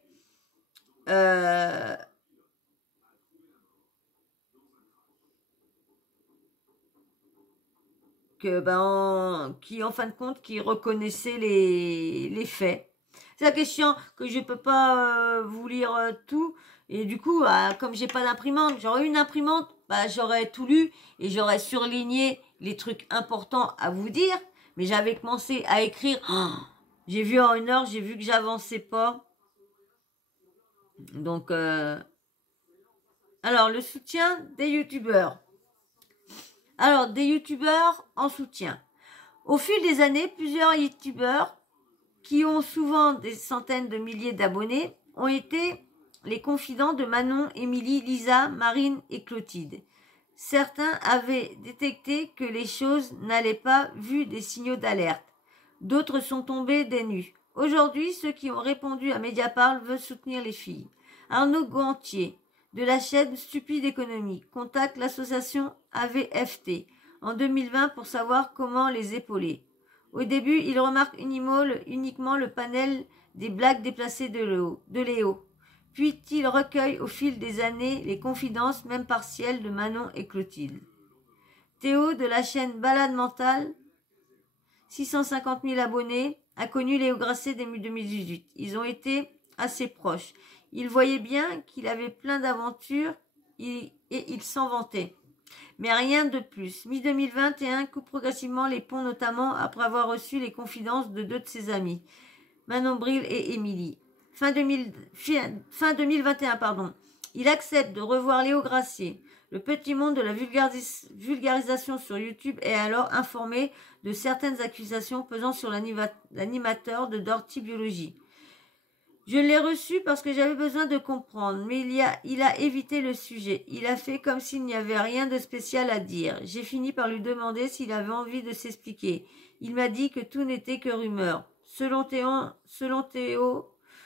qui en fin de compte qui reconnaissait les faits. C'est la question que je peux pas vous lire tout, et du coup comme j'ai pas d'imprimante, j'aurais une imprimante, j'aurais tout lu et j'aurais surligné les trucs importants à vous dire, mais j'avais commencé à écrire. J'ai vu en 1 heure, j'ai vu que j'avançais pas, donc alors le soutien des youtubeurs. Alors, des youtubeurs en soutien. Au fil des années, plusieurs youtubeurs qui ont souvent des centaines de milliers d'abonnés ont été les confidents de Manon, Émilie, Lisa, Marine et Clotilde. Certains avaient détecté que les choses n'allaient pas vu des signaux d'alerte. D'autres sont tombés des nues. Aujourd'hui, ceux qui ont répondu à Mediapart veulent soutenir les filles. Arnaud Gontier, de la chaîne Stupide Économie, contacte l'association AVFT en 2020 pour savoir comment les épauler. Au début, il remarque uniquement le panel des blagues déplacées de Léo. Puis il recueille au fil des années les confidences, même partielles, de Manon et Clotilde. Théo, de la chaîne Balade Mentale, 650 000 abonnés, a connu Léo Grasset début 2018. Ils ont été assez proches. Il voyait bien qu'il avait plein d'aventures et il s'en vantait. Mais rien de plus. Mi-2021 coupe progressivement les ponts, notamment après avoir reçu les confidences de 2 de ses amis, Manon Bril et Émilie. Fin 2021, il accepte de revoir Léo Grasset. Le petit monde de la vulgarisation sur YouTube est alors informé de certaines accusations pesant sur l'animateur de Dirty Biologie. Je l'ai reçu parce que j'avais besoin de comprendre, mais il a évité le sujet. Il a fait comme s'il n'y avait rien de spécial à dire. J'ai fini par lui demander s'il avait envie de s'expliquer. Il m'a dit que tout n'était que rumeur. Selon Théo,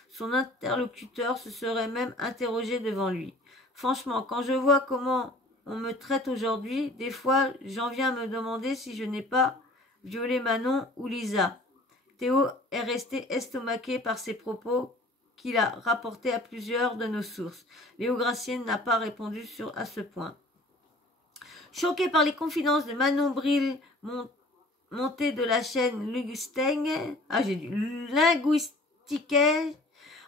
son interlocuteur se serait même interrogé devant lui. Franchement, quand je vois comment on me traite aujourd'hui, des fois j'en viens à me demander si je n'ai pas violé Manon ou Lisa. Théo est resté estomaqué par ses propos qu'il a rapportés à plusieurs de nos sources. Léo Grasset n'a pas répondu à ce point. Choqué par les confidences de Manon Bril, montée de la chaîne Linguistique,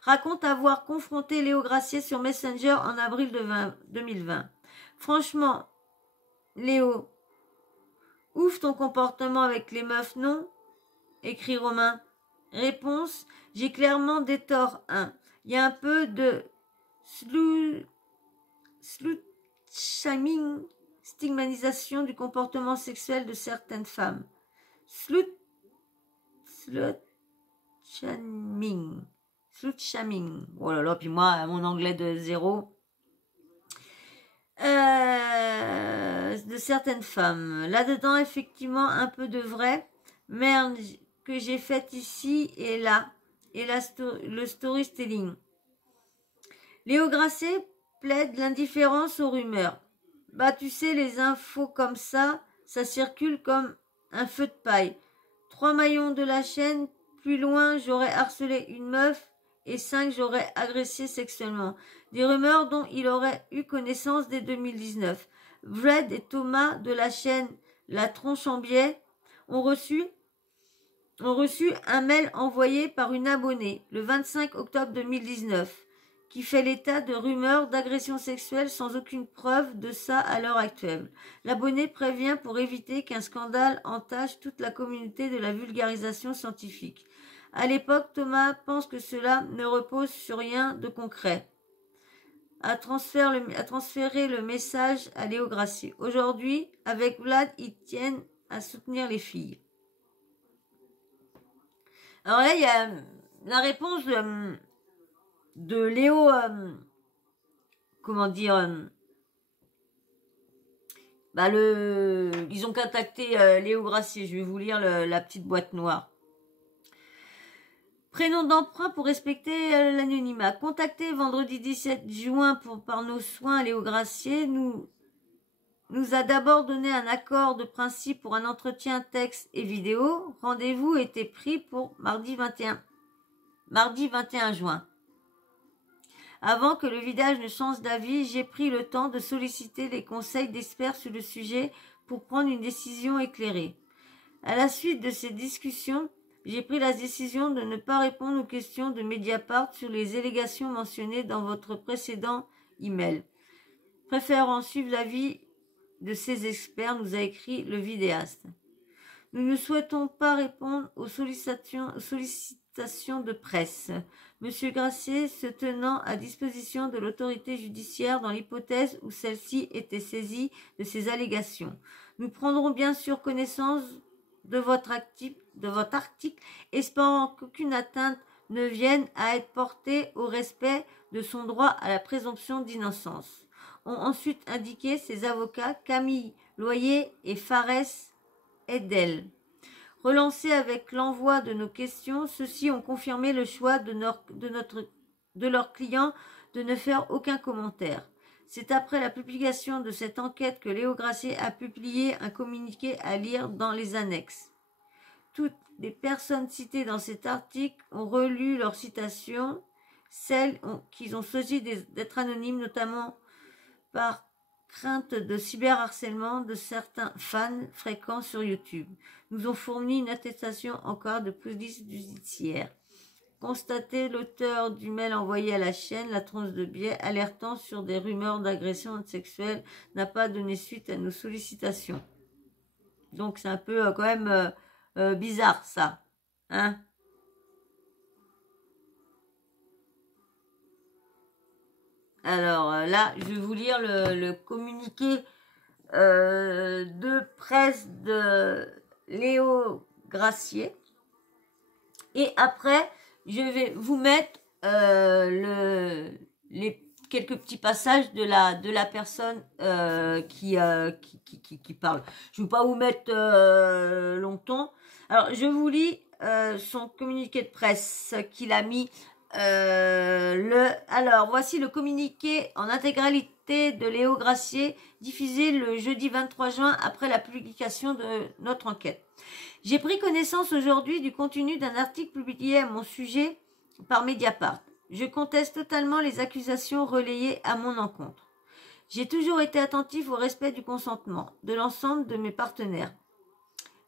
raconte avoir confronté Léo Grasset sur Messenger en avril 2020. Franchement, Léo, ouvre ton comportement avec les meufs, non? Écrit Romain. Réponse, j'ai clairement des torts. Il y a un peu de slut-shaming, stigmatisation du comportement sexuel de certaines femmes. Slut-shaming. Oh là là, puis moi, mon anglais de 0. De certaines femmes. Là-dedans, effectivement, un peu de vrai. Merde que j'ai faite ici et là. Et le storytelling. Léo Grasset plaide l'indifférence aux rumeurs. Tu sais, les infos comme ça circule comme un feu de paille. 3 maillons de la chaîne, plus loin, j'aurais harcelé une meuf et 5, j'aurais agressé sexuellement. Des rumeurs dont il aurait eu connaissance dès 2019. Fred et Thomas de la chaîne La Tronche en Biais ont reçu un mail envoyé par une abonnée le 25 octobre 2019 qui fait l'état de rumeurs d'agression sexuelle sans aucune preuve de ça à l'heure actuelle. L'abonné prévient pour éviter qu'un scandale entache toute la communauté de la vulgarisation scientifique. À l'époque, Thomas pense que cela ne repose sur rien de concret. A transféré le message à Léo Grasset. Aujourd'hui, avec Vlad, ils tiennent à soutenir les filles. Alors là, il y a la réponse de Léo, comment dire, ils ont contacté Léo Gracier. Je vais vous lire la petite boîte noire. Prénom d'emprunt pour respecter l'anonymat. Contacté vendredi 17 juin par nos soins, Léo Gracier nous a d'abord donné un accord de principe pour un entretien texte et vidéo. Rendez-vous était pris pour mardi 21 juin. Avant que le vidage ne change d'avis, j'ai pris le temps de solliciter les conseils d'experts sur le sujet pour prendre une décision éclairée. À la suite de ces discussions, j'ai pris la décision de ne pas répondre aux questions de Mediapart sur les allégations mentionnées dans votre précédent email. Préférant suivre l'avis de ces experts, nous a écrit le vidéaste. Nous ne souhaitons pas répondre aux sollicitations de presse. Monsieur Gracier se tenant à disposition de l'autorité judiciaire dans l'hypothèse où celle-ci était saisie de ces allégations. Nous prendrons bien sûr connaissance de votre article, espérant qu'aucune atteinte ne vienne à être portée au respect de son droit à la présomption d'innocence. Ont ensuite indiqué ses avocats Camille Loyer et Fares Edel. Relancés avec l'envoi de nos questions, ceux-ci ont confirmé le choix de leurs clients de ne faire aucun commentaire. C'est après la publication de cette enquête que Léo Gracier a publié un communiqué à lire dans les annexes. Toutes les personnes citées dans cet article ont relu leurs citations, celles qui ont choisi d'être anonymes, notamment par crainte de cyberharcèlement de certains fans fréquents sur YouTube. Nous ont fourni une attestation en cas de police judiciaire. Constaté l'auteur du mail envoyé à la chaîne, la tronche de biais, alertant sur des rumeurs d'agression sexuelle, n'a pas donné suite à nos sollicitations. Donc c'est un peu quand même bizarre ça. Hein? Alors là, je vais vous lire le communiqué de presse de Léo Gracier. Et après, je vais vous mettre les quelques petits passages de la personne qui parle. Je ne vais pas vous mettre longtemps. Alors, je vous lis son communiqué de presse qu'il a mis. Alors, voici le communiqué en intégralité de Léo Gracier, diffusé le jeudi 23 juin après la publication de notre enquête. J'ai pris connaissance aujourd'hui du contenu d'un article publié à mon sujet par Mediapart. Je conteste totalement les accusations relayées à mon encontre. J'ai toujours été attentif au respect du consentement de l'ensemble de mes partenaires.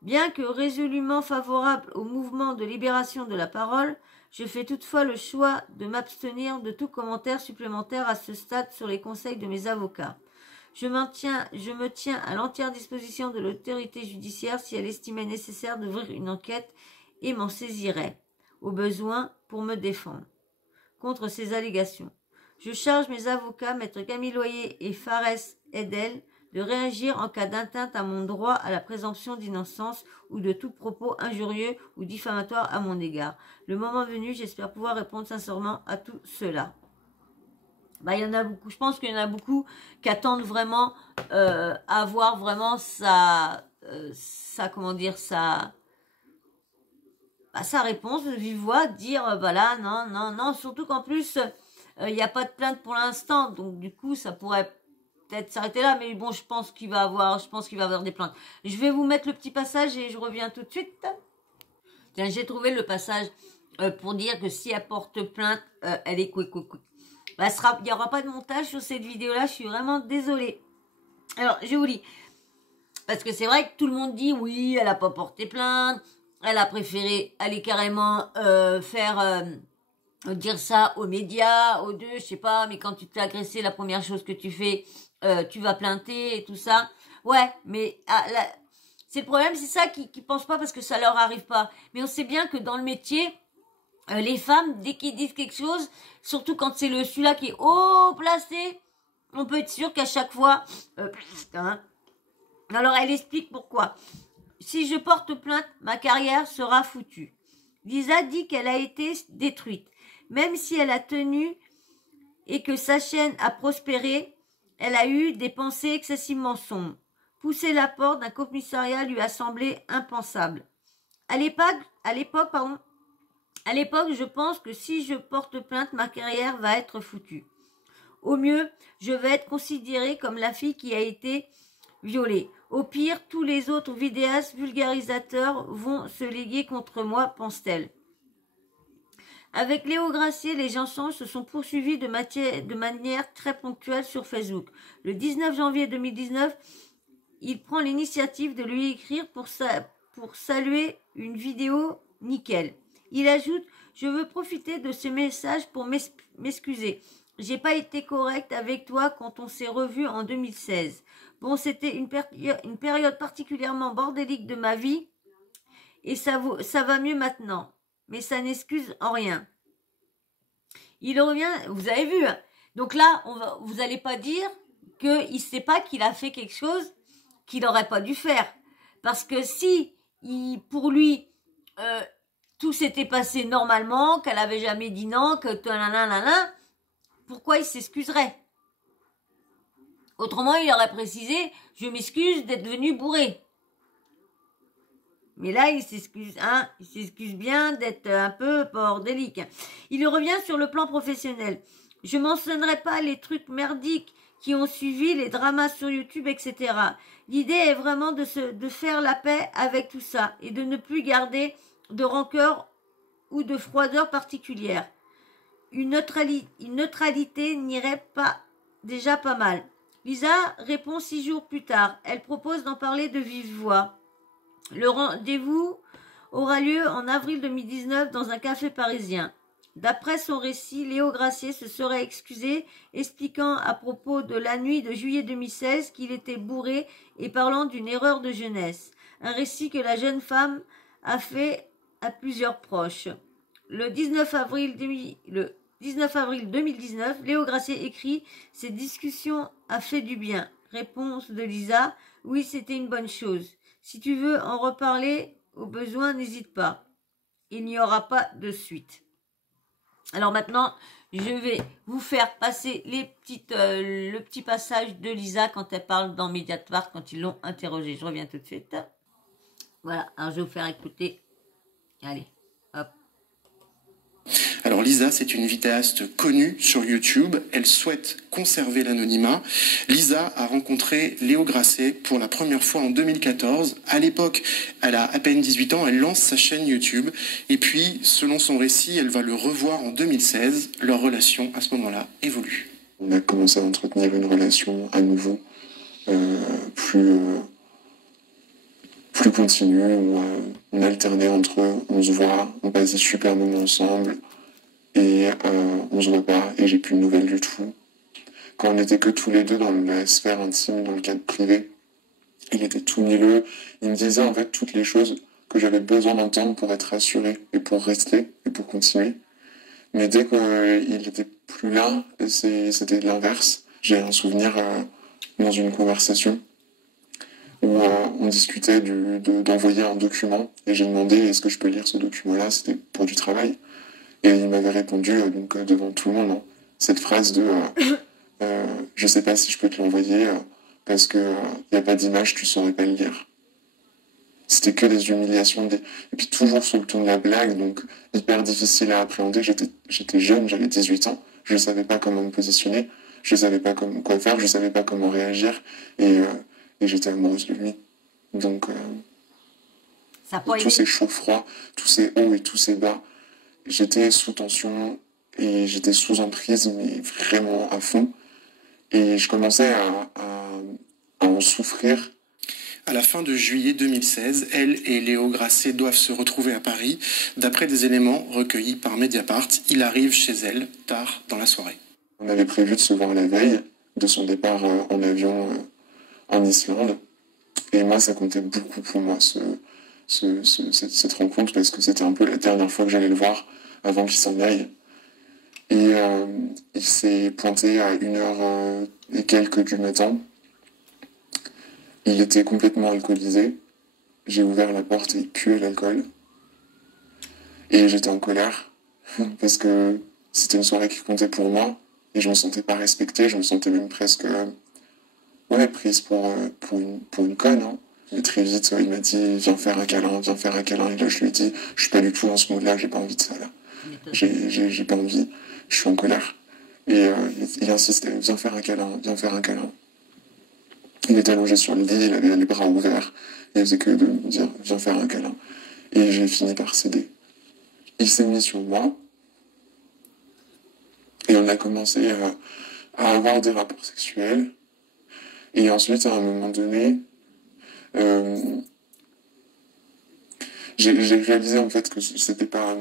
Bien que résolument favorable au mouvement de libération de la parole, je fais toutefois le choix de m'abstenir de tout commentaire supplémentaire à ce stade sur les conseils de mes avocats. Je me tiens à l'entière disposition de l'autorité judiciaire si elle estimait nécessaire d'ouvrir une enquête et m'en saisirait, au besoin, pour me défendre contre ces allégations. Je charge mes avocats, maître Camille Loyer et Fares Edel, de réagir en cas d'atteinte à mon droit à la présomption d'innocence ou de tout propos injurieux ou diffamatoire à mon égard. Le moment venu, j'espère pouvoir répondre sincèrement à tout cela. Il y en a beaucoup. Je pense qu'il y en a beaucoup qui attendent vraiment avoir vraiment sa réponse de vive voix, dire voilà, non, surtout qu'en plus, il n'y a pas de plainte pour l'instant, donc du coup, ça pourrait peut-être s'arrêter là, mais bon, je pense qu'il va avoir des plaintes. Je vais vous mettre le petit passage et je reviens tout de suite. Tiens, j'ai trouvé le passage pour dire que si elle porte plainte, elle est quick. Il n'y aura pas de montage sur cette vidéo-là, je suis vraiment désolée. Alors, je vous lis. Parce que c'est vrai que tout le monde dit, oui, elle n'a pas porté plainte, elle a préféré aller carrément dire ça aux médias, aux deux, je sais pas, mais quand tu te fais agresser, la première chose que tu fais, tu vas plainter et tout ça. Ouais, mais c'est le problème, c'est ça qu'ils pensent pas parce que ça leur arrive pas. Mais on sait bien que dans le métier, les femmes, dès qu'ils disent quelque chose, surtout quand c'est celui-là qui est haut placé, on peut être sûr qu'à chaque fois... Alors, elle explique pourquoi. Si je porte plainte, ma carrière sera foutue. Lisa dit qu'elle a été détruite. Même si elle a tenu et que sa chaîne a prospéré, elle a eu des pensées excessivement sombres. Pousser la porte d'un commissariat lui a semblé impensable. À l'époque, je pense que si je porte plainte, ma carrière va être foutue. Au mieux, je vais être considérée comme la fille qui a été violée. Au pire, tous les autres vidéastes vulgarisateurs vont se léguer contre moi, pense-t-elle. Avec Léo Gracier, les échanges se sont poursuivis de manière très ponctuelle sur Facebook. Le 19 janvier 2019, il prend l'initiative de lui écrire pour saluer une vidéo nickel. Il ajoute « Je veux profiter de ce message pour m'excuser. J'ai pas été correct avec toi quand on s'est revu en 2016. Bon, c'était une période particulièrement bordélique de ma vie et ça va mieux maintenant. Mais ça n'excuse en rien. » Il revient, vous avez vu, hein. Donc là, vous n'allez pas dire qu'il ne sait pas qu'il a fait quelque chose qu'il n'aurait pas dû faire. Parce que si, pour lui, tout s'était passé normalement, qu'elle n'avait jamais dit non, que pourquoi il s'excuserait? Autrement, il aurait précisé, je m'excuse d'être venu bourré. Mais là, il s'excuse bien d'être un peu bordélique. Il revient sur le plan professionnel. Je mentionnerai pas les trucs merdiques qui ont suivi, les dramas sur YouTube, etc. L'idée est vraiment de faire la paix avec tout ça et de ne plus garder de rancœur ou de froideur particulière. Une neutralité n'irait pas déjà pas mal. Lisa répond 6 jours plus tard. Elle propose d'en parler de vive voix. Le rendez-vous aura lieu en avril 2019 dans un café parisien. D'après son récit, Léo Gracier se serait excusé, expliquant à propos de la nuit de juillet 2016 qu'il était bourré et parlant d'une erreur de jeunesse. Un récit que la jeune femme a fait à plusieurs proches. Le 19 avril 2019, Léo Gracier écrit « Cette discussion a fait du bien ». Réponse de Lisa « Oui, c'était une bonne chose. Si tu veux en reparler, au besoin, n'hésite pas. Il n'y aura pas de suite. » Alors maintenant, je vais vous faire passer le petit passage de Lisa quand elle parle dans Mediapart, quand ils l'ont interrogée. Je reviens tout de suite. Voilà, alors je vais vous faire écouter. Allez, hop. Alors Lisa, c'est une vidéaste connue sur YouTube. Elle souhaite conserver l'anonymat. Lisa a rencontré Léo Gracier pour la première fois en 2014. À l'époque, elle a à peine 18 ans. Elle lance sa chaîne YouTube. Et puis, selon son récit, elle va le revoir en 2016. Leur relation, à ce moment-là, évolue. On a commencé à entretenir une relation à nouveau plus continue. On alternait entre eux. On se voit, on passe des super moments ensemble. Et on se voit pas, et j'ai plus de nouvelles du tout. Quand on était que tous les deux dans la sphère intime, dans le cadre privé, il était tout mielleux. Il me disait en fait toutes les choses que j'avais besoin d'entendre pour être rassuré, et pour rester, et pour continuer. Mais dès qu'il était plus là, c'était l'inverse. J'ai un souvenir dans une conversation où on discutait d'envoyer un document, et j'ai demandé est-ce que je peux lire ce document-là, c'était pour du travail. Et il m'avait répondu, donc devant tout le monde, hein, cette phrase de je sais pas si je peux te l'envoyer parce que y a pas d'image, tu saurais pas le lire. C'était que des humiliations, et puis toujours sur le ton de la blague, donc hyper difficile à appréhender. J'étais jeune, j'avais 18 ans, je savais pas comment me positionner, je savais pas quoi faire, je savais pas comment réagir, et j'étais amoureuse de lui. Donc tous ces chauds froids, tous ces hauts et tous ces bas. J'étais sous tension et j'étais sous emprise, mais vraiment à fond. Et je commençais à en souffrir. À la fin de juillet 2016, elle et Léo Gracier doivent se retrouver à Paris. D'après des éléments recueillis par Mediapart, il arrive chez elle tard dans la soirée. On avait prévu de se voir la veille de son départ en avion en Islande. Et moi, ça comptait beaucoup pour moi, cette rencontre, parce que c'était un peu la dernière fois que j'allais le voir avant qu'il s'en aille. Et il s'est pointé à 1h et quelques du matin. Il était complètement alcoolisé. J'ai ouvert la porte et il puait l'alcool. Et j'étais en colère parce que c'était une soirée qui comptait pour moi et je me sentais pas respectée, je me sentais même presque ouais, prise pour une conne. Hein. Mais très vite, il m'a dit viens faire un câlin, viens faire un câlin. Et là, je lui ai dit je suis pas du tout dans ce mood-là, j'ai pas envie de ça là. J'ai pas envie, je suis en colère. Et il insistait viens faire un câlin, viens faire un câlin. Il était allongé sur le lit, il avait les bras ouverts, il faisait que de me dire viens faire un câlin. Et j'ai fini par céder. Il s'est mis sur moi et on a commencé à avoir des rapports sexuels. Et ensuite, à un moment donné, euh, j'ai réalisé en fait que c'était pas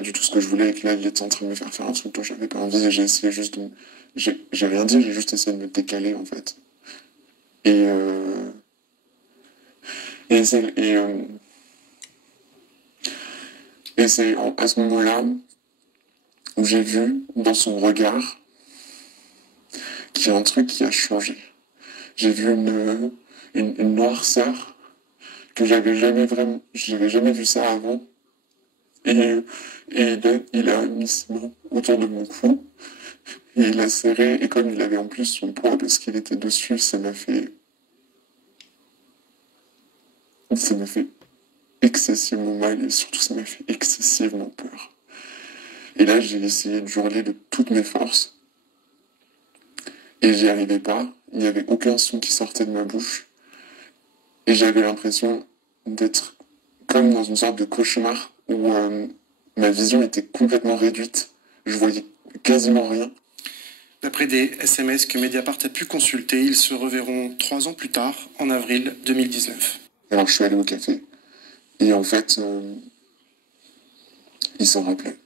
du tout ce que je voulais et que là, il était en train de me faire faire un truc dont j'avais pas envie et j'ai essayé juste de, j'ai rien dit, j'ai juste essayé de me décaler en fait. Et, euh, et c'est, et, euh, et c'est à ce moment-là où j'ai vu dans son regard qu'il y a un truc qui a changé. J'ai vu une noirceur que j'avais jamais vu ça avant. Et, il a mis ses mains autour de mon cou, et il a serré, et comme il avait en plus son poids parce qu'il était dessus, ça m'a fait excessivement mal, et surtout ça m'a fait excessivement peur. Et là, j'ai essayé de hurler de toutes mes forces, et j'y arrivais pas, il n'y avait aucun son qui sortait de ma bouche, et j'avais l'impression d'être comme dans une sorte de cauchemar où ma vision était complètement réduite. Je voyais quasiment rien. D'après des SMS que Mediapart a pu consulter, ils se reverront 3 ans plus tard, en avril 2019. Alors je suis allé au café. Et en fait, il s'en rappelait.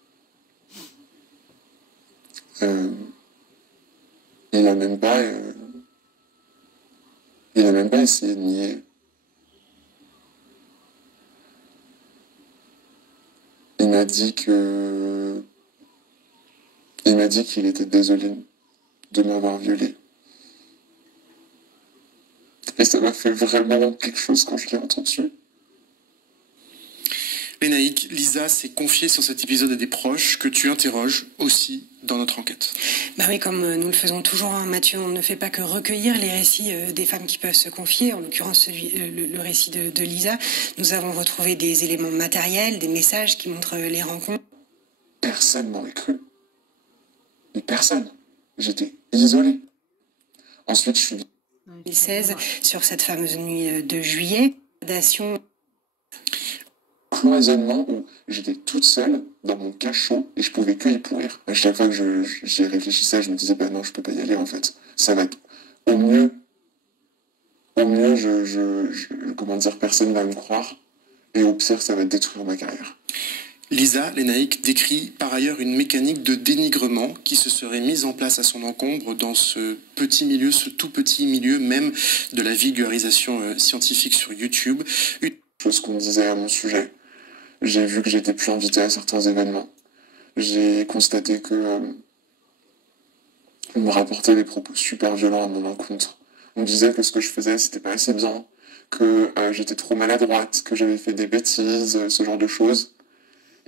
Il n'a même pas... il n'a même pas essayé de nier. Il m'a dit qu'il était désolé de m'avoir violée. Et ça m'a fait vraiment quelque chose quand je l'ai entendu. Lénaïque, Lisa s'est confiée sur cet épisode à des proches que tu interroges aussi dans notre enquête. Bah oui, comme nous le faisons toujours, hein, Mathieu, on ne fait pas que recueillir les récits des femmes qui peuvent se confier, en l'occurrence le récit de Lisa. Nous avons retrouvé des éléments matériels, des messages qui montrent les rencontres. Personne m'aurait cru. Mais personne. J'étais isolé. Ensuite, je suis... 2016, sur cette fameuse nuit de juillet, cloisonnement où j'étais toute seule dans mon cachot et je pouvais que y pourrir. À chaque fois que j'y réfléchissais, je me disais, bah non, je peux pas y aller en fait. Ça va être au mieux, comment dire, personne va me croire et au pire, ça va détruire ma carrière. Lisa, Lénaïque, décrit par ailleurs une mécanique de dénigrement qui se serait mise en place à son encombre dans ce petit milieu, ce tout petit milieu même de la vulgarisation scientifique sur YouTube. Une chose qu'on disait à mon sujet. J'ai vu que j'étais plus invité à certains événements. J'ai constaté que on me rapportait des propos super violents à mon encontre. On disait que ce que je faisais, c'était pas assez bien, que j'étais trop maladroite, que j'avais fait des bêtises, ce genre de choses.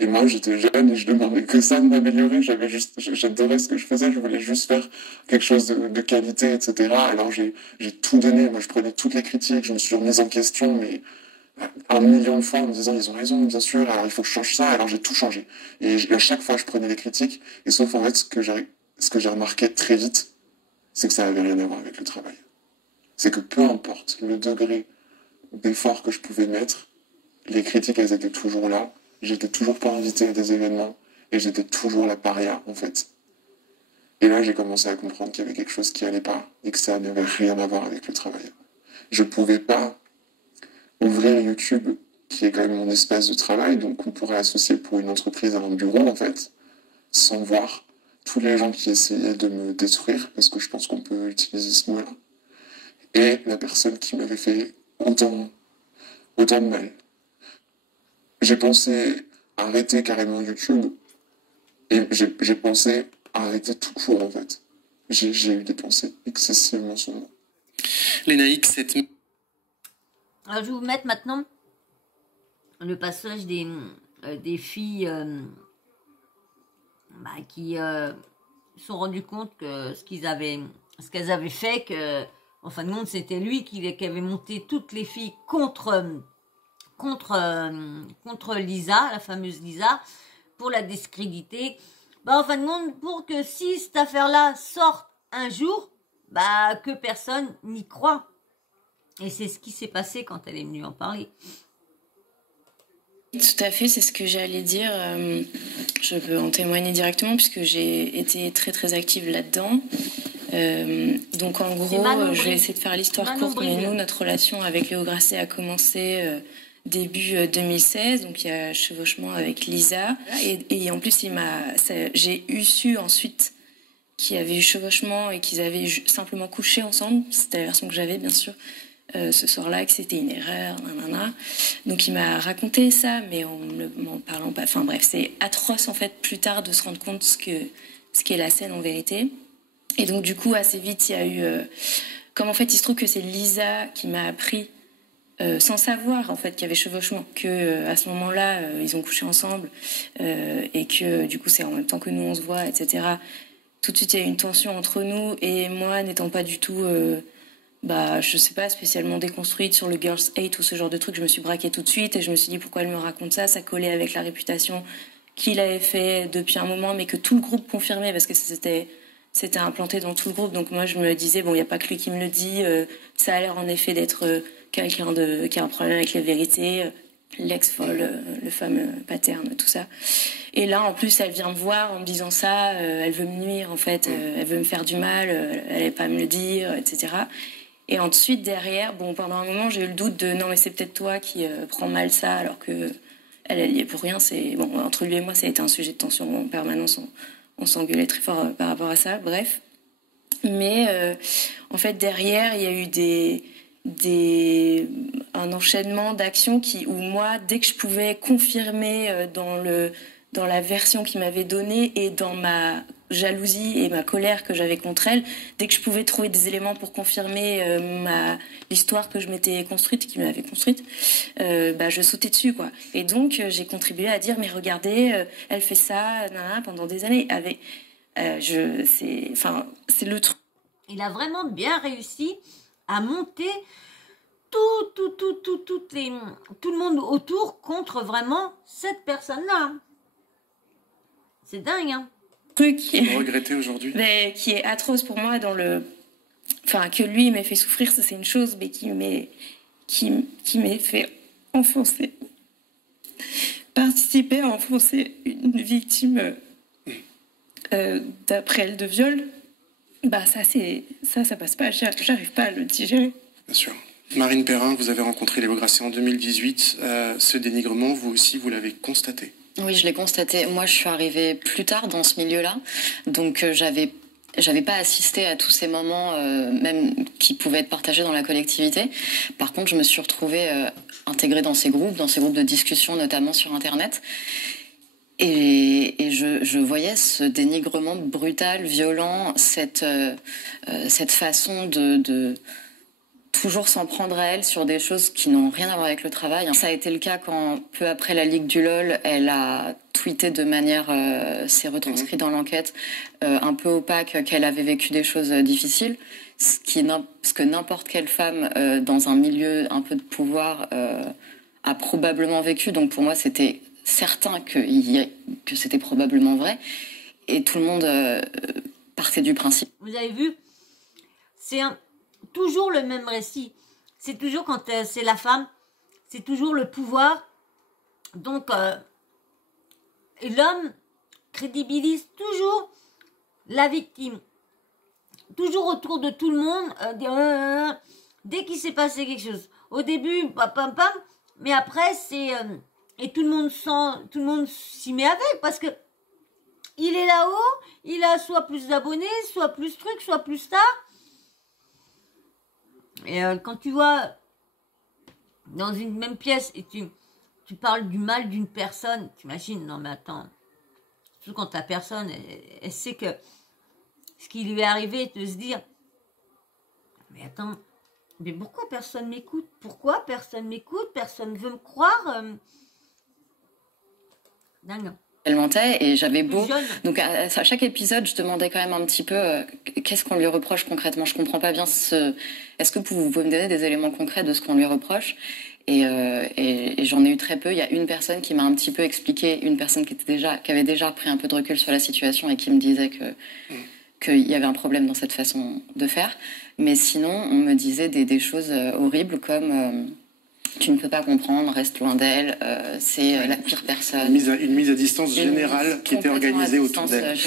Et moi, j'étais jeune et je demandais que ça de m'améliorer. J'adorais ce que je faisais, je voulais juste faire quelque chose de qualité, etc. Alors j'ai tout donné. Moi, je prenais toutes les critiques, je me suis remise en question, mais 1 million de fois en me disant ils ont raison, bien sûr, alors il faut que je change ça, alors j'ai tout changé. Et à chaque fois, je prenais les critiques, et sauf en fait, ce que j'ai remarqué très vite, c'est que ça n'avait rien à voir avec le travail. C'est que peu importe le degré d'effort que je pouvais mettre, les critiques, elles étaient toujours là, j'étais toujours pas invité à des événements, et j'étais toujours la paria, en fait. Et là, j'ai commencé à comprendre qu'il y avait quelque chose qui allait pas, et que ça n'avait rien à voir avec le travail. Je pouvais pas ouvrir YouTube, qui est quand même mon espace de travail, donc on pourrait associer pour une entreprise à un bureau, en fait, sans voir tous les gens qui essayaient de me détruire, parce que je pense qu'on peut utiliser ce mot-là, et la personne qui m'avait fait autant de mal. J'ai pensé arrêter carrément YouTube, et j'ai pensé arrêter tout court, en fait. J'ai eu des pensées excessivement sombres. Lénaïque, cette... Alors, je vais vous mettre maintenant le passage des filles qui se sont rendues compte que ce qu'elles avaient fait, que en fin de compte c'était lui qui avait monté toutes les filles contre Lisa, la fameuse Lisa, pour la discréditer. En fin de compte, pour que si cette affaire-là sorte un jour, que personne n'y croit. Et c'est ce qui s'est passé quand elle est venue en parler. Tout à fait, c'est ce que j'allais dire. Je peux en témoigner directement puisque j'ai été très très active là-dedans. Donc en gros, je vais essayer de faire l'histoire courte, mais nous, notre relation avec Léo Grasset a commencé début 2016, donc il y a chevauchement avec Lisa. Et en plus, j'ai su ensuite qu'il y avait eu chevauchement et qu'ils avaient simplement couché ensemble. C'était la version que j'avais, bien sûr. Ce soir-là, que c'était une erreur, nanana. Donc il m'a raconté ça, mais en m'en parlant pas. Enfin bref, c'est atroce en fait plus tard de se rendre compte ce qu'est la scène en vérité. Et donc du coup assez vite il y a eu, comme en fait il se trouve que c'est Lisa qui m'a appris, sans savoir en fait qu'il y avait chevauchement, que à ce moment-là ils ont couché ensemble et que du coup c'est en même temps que nous on se voit, etc. Tout de suite il y a eu une tension entre nous et moi n'étant pas du tout je sais pas, spécialement déconstruite sur le girls hate ou ce genre de truc, je me suis braquée tout de suite et je me suis dit pourquoi elle me raconte ça collait avec la réputation qu'il avait fait depuis un moment, mais que tout le groupe confirmait parce que c'était implanté dans tout le groupe. Donc moi je me disais bon, il y a pas que lui qui me le dit, ça a l'air en effet d'être quelqu'un qui a un problème avec la vérité, l'ex-folle, le fameux pattern, tout ça. Et là en plus elle vient me voir en me disant ça, elle veut me nuire en fait, elle veut me faire du mal, elle n'allait pas me le dire, etc. Et ensuite, derrière, pendant un moment, j'ai eu le doute de non, mais c'est peut-être toi qui prends mal ça, alors que elle y est pour rien. Entre lui et moi, ça a été un sujet de tension en permanence. On s'engueulait très fort par rapport à ça, bref. Mais en fait, derrière, il y a eu un enchaînement d'actions où moi, dès que je pouvais confirmer dans la version qu'il m'avait donnée et dans ma jalousie et ma colère que j'avais contre elle, dès que je pouvais trouver des éléments pour confirmer l'histoire que je m'étais construite, qu'il m'avait construite, je sautais dessus, quoi. Et donc j'ai contribué à dire mais regardez, elle fait ça pendant des années c'est le truc. Il a vraiment bien réussi à monter tout le monde autour contre vraiment cette personne-là. C'est dingue, hein. Truc qui regretté aujourd'hui, mais qui est atroce pour moi que lui m'ait fait souffrir, ça c'est une chose, mais qui m'ait fait enfoncer, participer à enfoncer une victime d'après elle de viol, ça passe pas, j'arrive pas à le digérer. Bien sûr. Marine Perrin, vous avez rencontré Léo Grasset en 2018. Ce dénigrement, vous aussi, vous l'avez constaté? Oui, je l'ai constaté. Moi, je suis arrivée plus tard dans ce milieu-là, donc j'avais pas assisté à tous ces moments, même qui pouvaient être partagés dans la collectivité. Par contre, je me suis retrouvée intégrée dans ces groupes de discussion, notamment sur Internet. Et je voyais ce dénigrement brutal, violent, cette façon de toujours s'en prendre à elle sur des choses qui n'ont rien à voir avec le travail. Ça a été le cas quand, peu après la Ligue du LOL, elle a tweeté de manière, c'est retranscrit dans l'enquête, un peu opaque, qu'elle avait vécu des choses difficiles, ce que n'importe quelle femme dans un milieu un peu de pouvoir a probablement vécu. Donc pour moi, c'était certain que c'était probablement vrai. Et tout le monde partait du principe. Vous avez vu, c'est toujours le même récit. C'est toujours quand c'est la femme, c'est toujours le pouvoir. Donc, et l'homme crédibilise toujours la victime. Toujours autour de tout le monde, dès qu'il s'est passé quelque chose. Au début, pam, mais après, c'est... et tout le monde s'y met avec, parce que il est là-haut, il a soit plus d'abonnés, soit plus trucs, soit plus star. Et quand tu vois dans une même pièce et tu parles du mal d'une personne, t'imagines, non mais attends, surtout quand la personne, elle sait que ce qui lui est arrivé, de se dire, mais attends, mais pourquoi personne m'écoute? Pourquoi personne m'écoute? Personne veut me croire? Dingue. Elle mentait et j'avais beau. Jeune. Donc à chaque épisode, je demandais quand même un petit peu qu'est-ce qu'on lui reproche concrètement. Je comprends pas bien Est-ce que vous pouvez me donner des éléments concrets de ce qu'on lui reproche? Et j'en ai eu très peu. Il y a une personne qui m'a un petit peu expliqué, une personne qui avait déjà pris un peu de recul sur la situation et qui me disait qu'il y avait un problème dans cette façon de faire. Mais sinon, on me disait des choses horribles comme tu ne peux pas comprendre, reste loin d'elle, c'est la pire personne. Une mise à distance générale qui était organisée autour d'elle.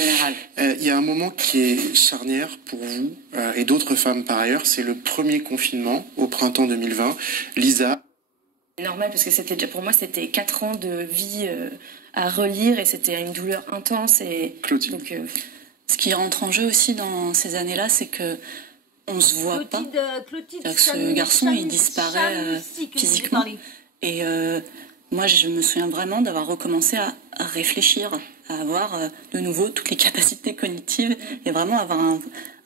Il y a un moment qui est charnière pour vous et d'autres femmes par ailleurs, c'est le premier confinement au printemps 2020. Lisa. Normal parce que pour moi c'était 4 ans de vie à relire et c'était une douleur intense et Clotilde. Donc ce qui rentre en jeu aussi dans ces années-là, c'est que on se voit Clotilde, pas. Ce garçon, il disparaît physiquement. Et moi, je me souviens vraiment d'avoir recommencé à réfléchir, à avoir de nouveau toutes les capacités cognitives et vraiment avoir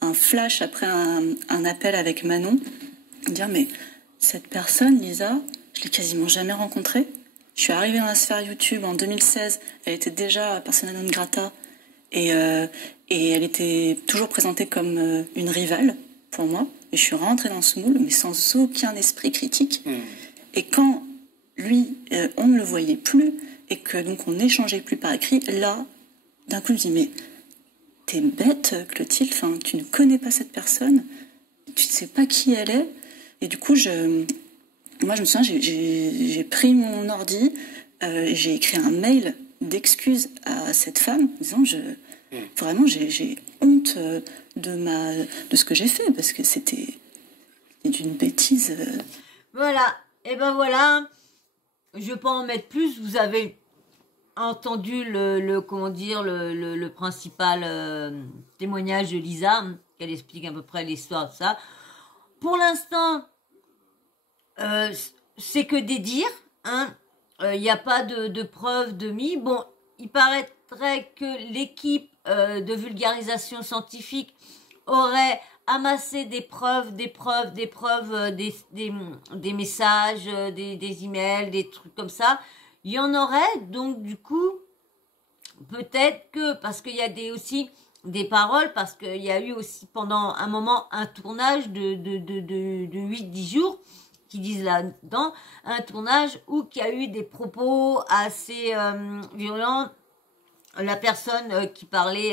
un flash après un appel avec Manon, dire mais cette personne, Lisa, je l'ai quasiment jamais rencontrée. Je suis arrivée dans la sphère YouTube en 2016, elle était déjà persona non grata et elle était toujours présentée comme une rivale pour moi. Et je suis rentrée dans ce moule, mais sans aucun esprit critique. Et quand lui, on ne le voyait plus et que donc on n'échangeait plus par écrit, là, d'un coup, je me dis mais t'es bête, Clotilde. Enfin, tu ne connais pas cette personne, tu ne sais pas qui elle est. Et du coup, moi, je me souviens, j'ai pris mon ordi, j'ai écrit un mail d'excuses à cette femme, en disant vraiment, j'ai honte de ce que j'ai fait, parce que c'était d'une bêtise. Voilà, et ben voilà, je vais pas en mettre plus, vous avez entendu le principal témoignage de Lisa, qu'elle explique à peu près l'histoire de ça. Pour l'instant, c'est que des dires, hein. Il n'y a pas de preuves de mis. Bon, il paraîtrait que l'équipe de vulgarisation scientifique aurait amassé des messages, des emails, des trucs comme ça. Il y en aurait, donc du coup, peut-être que, parce qu'il y a aussi des paroles, parce qu'il y a eu aussi pendant un moment un tournage de 8-10 jours, qui disent là-dedans, un tournage où il y a eu des propos assez violents. La personne qui parlait,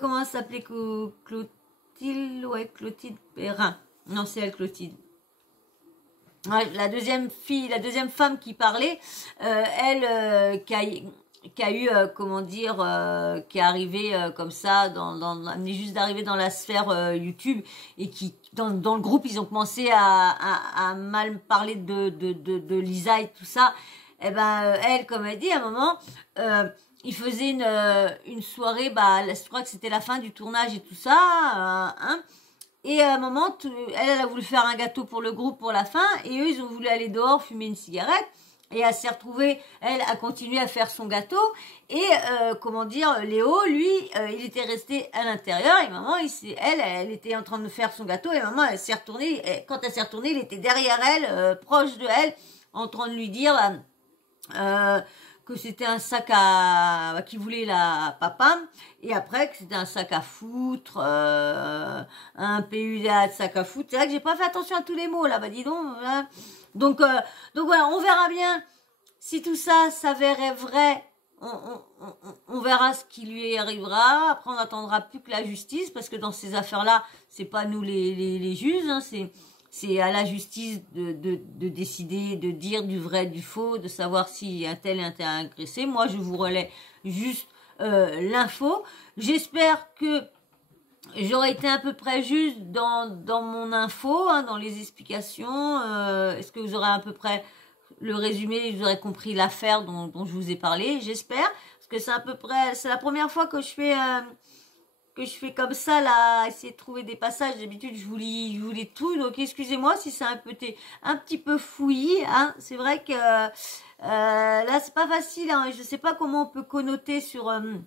comment elle s'appelait, Clotilde, ouais, Clotilde Perrin. Non, c'est elle, Clotilde. Ouais, la deuxième femme qui parlait, elle, qui a eu, qui est arrivée comme ça, elle est juste d'arriver dans la sphère YouTube, et qui, dans le groupe, ils ont commencé à mal parler de Lisa et tout ça. Et ben, elle, comme elle dit, à un moment, il faisait une soirée, je crois que c'était la fin du tournage et tout ça, hein. Et à un moment, elle a voulu faire un gâteau pour le groupe pour la fin, et eux, ils ont voulu aller dehors fumer une cigarette. Et elle s'est retrouvée, elle a continué à faire son gâteau. Et Léo, lui, il était resté à l'intérieur. Et maman, elle était en train de faire son gâteau. Et maman, elle s'est retournée. Et quand elle s'est retournée, il était derrière elle, proche de elle, en train de lui dire que c'était un sac qui voulait la papa. Et après, que c'était un sac à foutre, un PUDA de sac à foutre. C'est vrai que j'ai pas fait attention à tous les mots là. Dis donc. Hein. Donc voilà, on verra bien si tout ça s'avérait vrai. On verra ce qui lui arrivera. Après, on n'attendra plus que la justice, parce que dans ces affaires-là, c'est pas nous les juges, hein, c'est à la justice de décider, de dire du vrai, du faux, de savoir si un tel est agressé. Moi, je vous relais juste l'info. J'espère que j'aurais été à peu près juste dans mon info, hein, dans les explications. Est-ce que vous aurez à peu près le résumé, vous aurez compris l'affaire dont je vous ai parlé, j'espère. Parce que c'est à peu près, c'est la première fois que je fais comme ça, là, essayer de trouver des passages. D'habitude, je vous lis tout. Donc, excusez-moi si c'est un petit peu fouillis, hein. C'est vrai que là, c'est pas facile, hein. Je sais pas comment on peut connoter sur un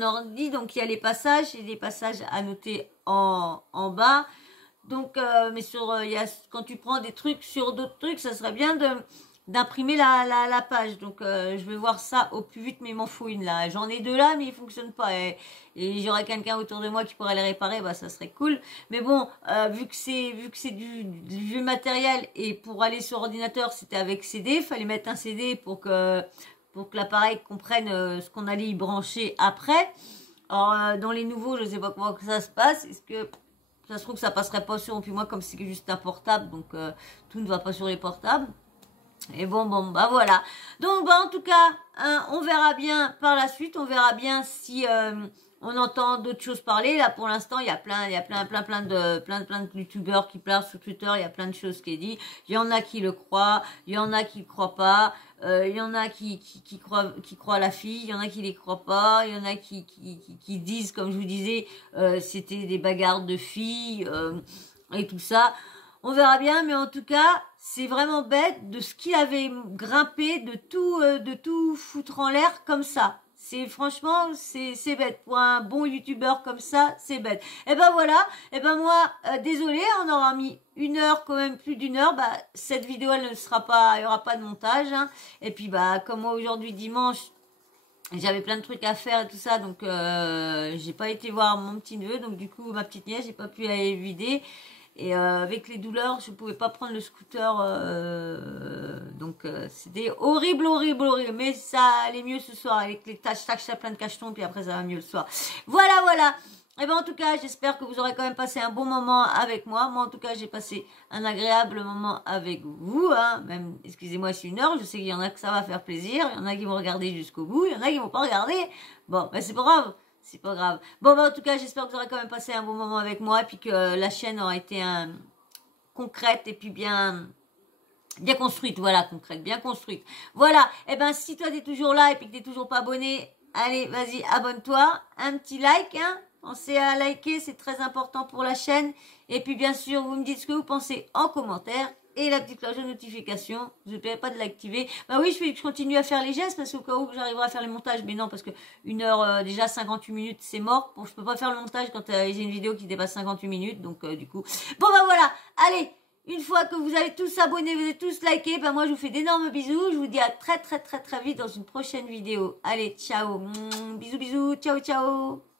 ordi. Donc il y a les passages et les passages à noter en bas. Donc, mais quand tu prends des trucs sur d'autres trucs, ça serait bien d'imprimer la page. Donc, je vais voir ça au plus vite, mais il m'en faut une là. J'en ai deux là, mais ils fonctionnent pas. Et j'aurais quelqu'un autour de moi qui pourrait les réparer, bah ça serait cool. Mais bon, vu que c'est du vieux matériel, et pour aller sur ordinateur, c'était avec CD, fallait mettre un CD pour que l'appareil comprenne ce qu'on allait y brancher après. Alors, dans les nouveaux, je sais pas comment que ça se passe. Est-ce que ça se trouve que ça passerait pas sur, puis moi, comme c'est juste un portable, donc tout ne va pas sur les portables. Et bon, bah voilà. Donc, bah en tout cas, hein, on verra bien par la suite. On verra bien si on entend d'autres choses parler. Là, pour l'instant, il y a plein de youtubeurs qui parlent sur Twitter. Il y a plein de choses qui est dit. Il y en a qui le croient, il y en a qui le croient pas. Il y en a qui croient la fille, il y en a qui les croient pas, il y en a qui disent, comme je vous disais, c'était des bagarres de filles et tout ça. On verra bien, mais en tout cas, c'est vraiment bête de ce qu'il avait grimpé, de tout foutre en l'air comme ça. Franchement, c'est bête. Pour un bon youtubeur comme ça, c'est bête. Et ben voilà. Et ben moi, désolé, on aura mis 1 heure, quand même plus d'1 heure. Bah, cette vidéo, elle ne sera pas, il y aura pas de montage, hein. Et puis, bah, comme moi, aujourd'hui, dimanche, j'avais plein de trucs à faire et tout ça. Donc, j'ai pas été voir mon petit neveu. Donc, du coup, ma petite nièce, j'ai pas pu aller vider. Et avec les douleurs, je pouvais pas prendre le scooter, donc c'était horrible. Mais ça allait mieux ce soir avec les tâches, plein de cachetons, puis après ça va mieux le soir. Voilà. Et ben en tout cas, j'espère que vous aurez quand même passé un bon moment avec moi. Moi en tout cas, j'ai passé un agréable moment avec vous, hein. Même, excusez-moi, c'est 1 heure. Je sais qu'il y en a que ça va faire plaisir, il y en a qui vont regarder jusqu'au bout, il y en a qui vont pas regarder. Bon, ben c'est pas grave. C'est pas grave. Bon, bah, en tout cas, j'espère que vous aurez quand même passé un bon moment avec moi, et puis que la chaîne aura été concrète, et puis bien construite. Voilà, concrète, bien construite. Voilà. Et ben, si toi, t'es toujours là, et puis que t'es toujours pas abonné, allez, vas-y, abonne-toi. Un petit like, hein. Pensez à liker, c'est très important pour la chaîne. Et puis, bien sûr, vous me dites ce que vous pensez en commentaire. Et la petite cloche de notification, n'oubliez pas de l'activer. Bah oui, je continue à faire les gestes parce qu'au cas où j'arriverai à faire les montages. Mais non, parce que 1 heure, déjà 58 minutes, c'est mort. Bon, je peux pas faire le montage quand j'ai une vidéo qui dépasse 58 minutes. Donc, du coup. Bon, bah voilà. Allez, une fois que vous avez tous abonné, vous avez tous liké, bah moi, je vous fais d'énormes bisous. Je vous dis à très vite dans une prochaine vidéo. Allez, ciao. Bisous. Ciao.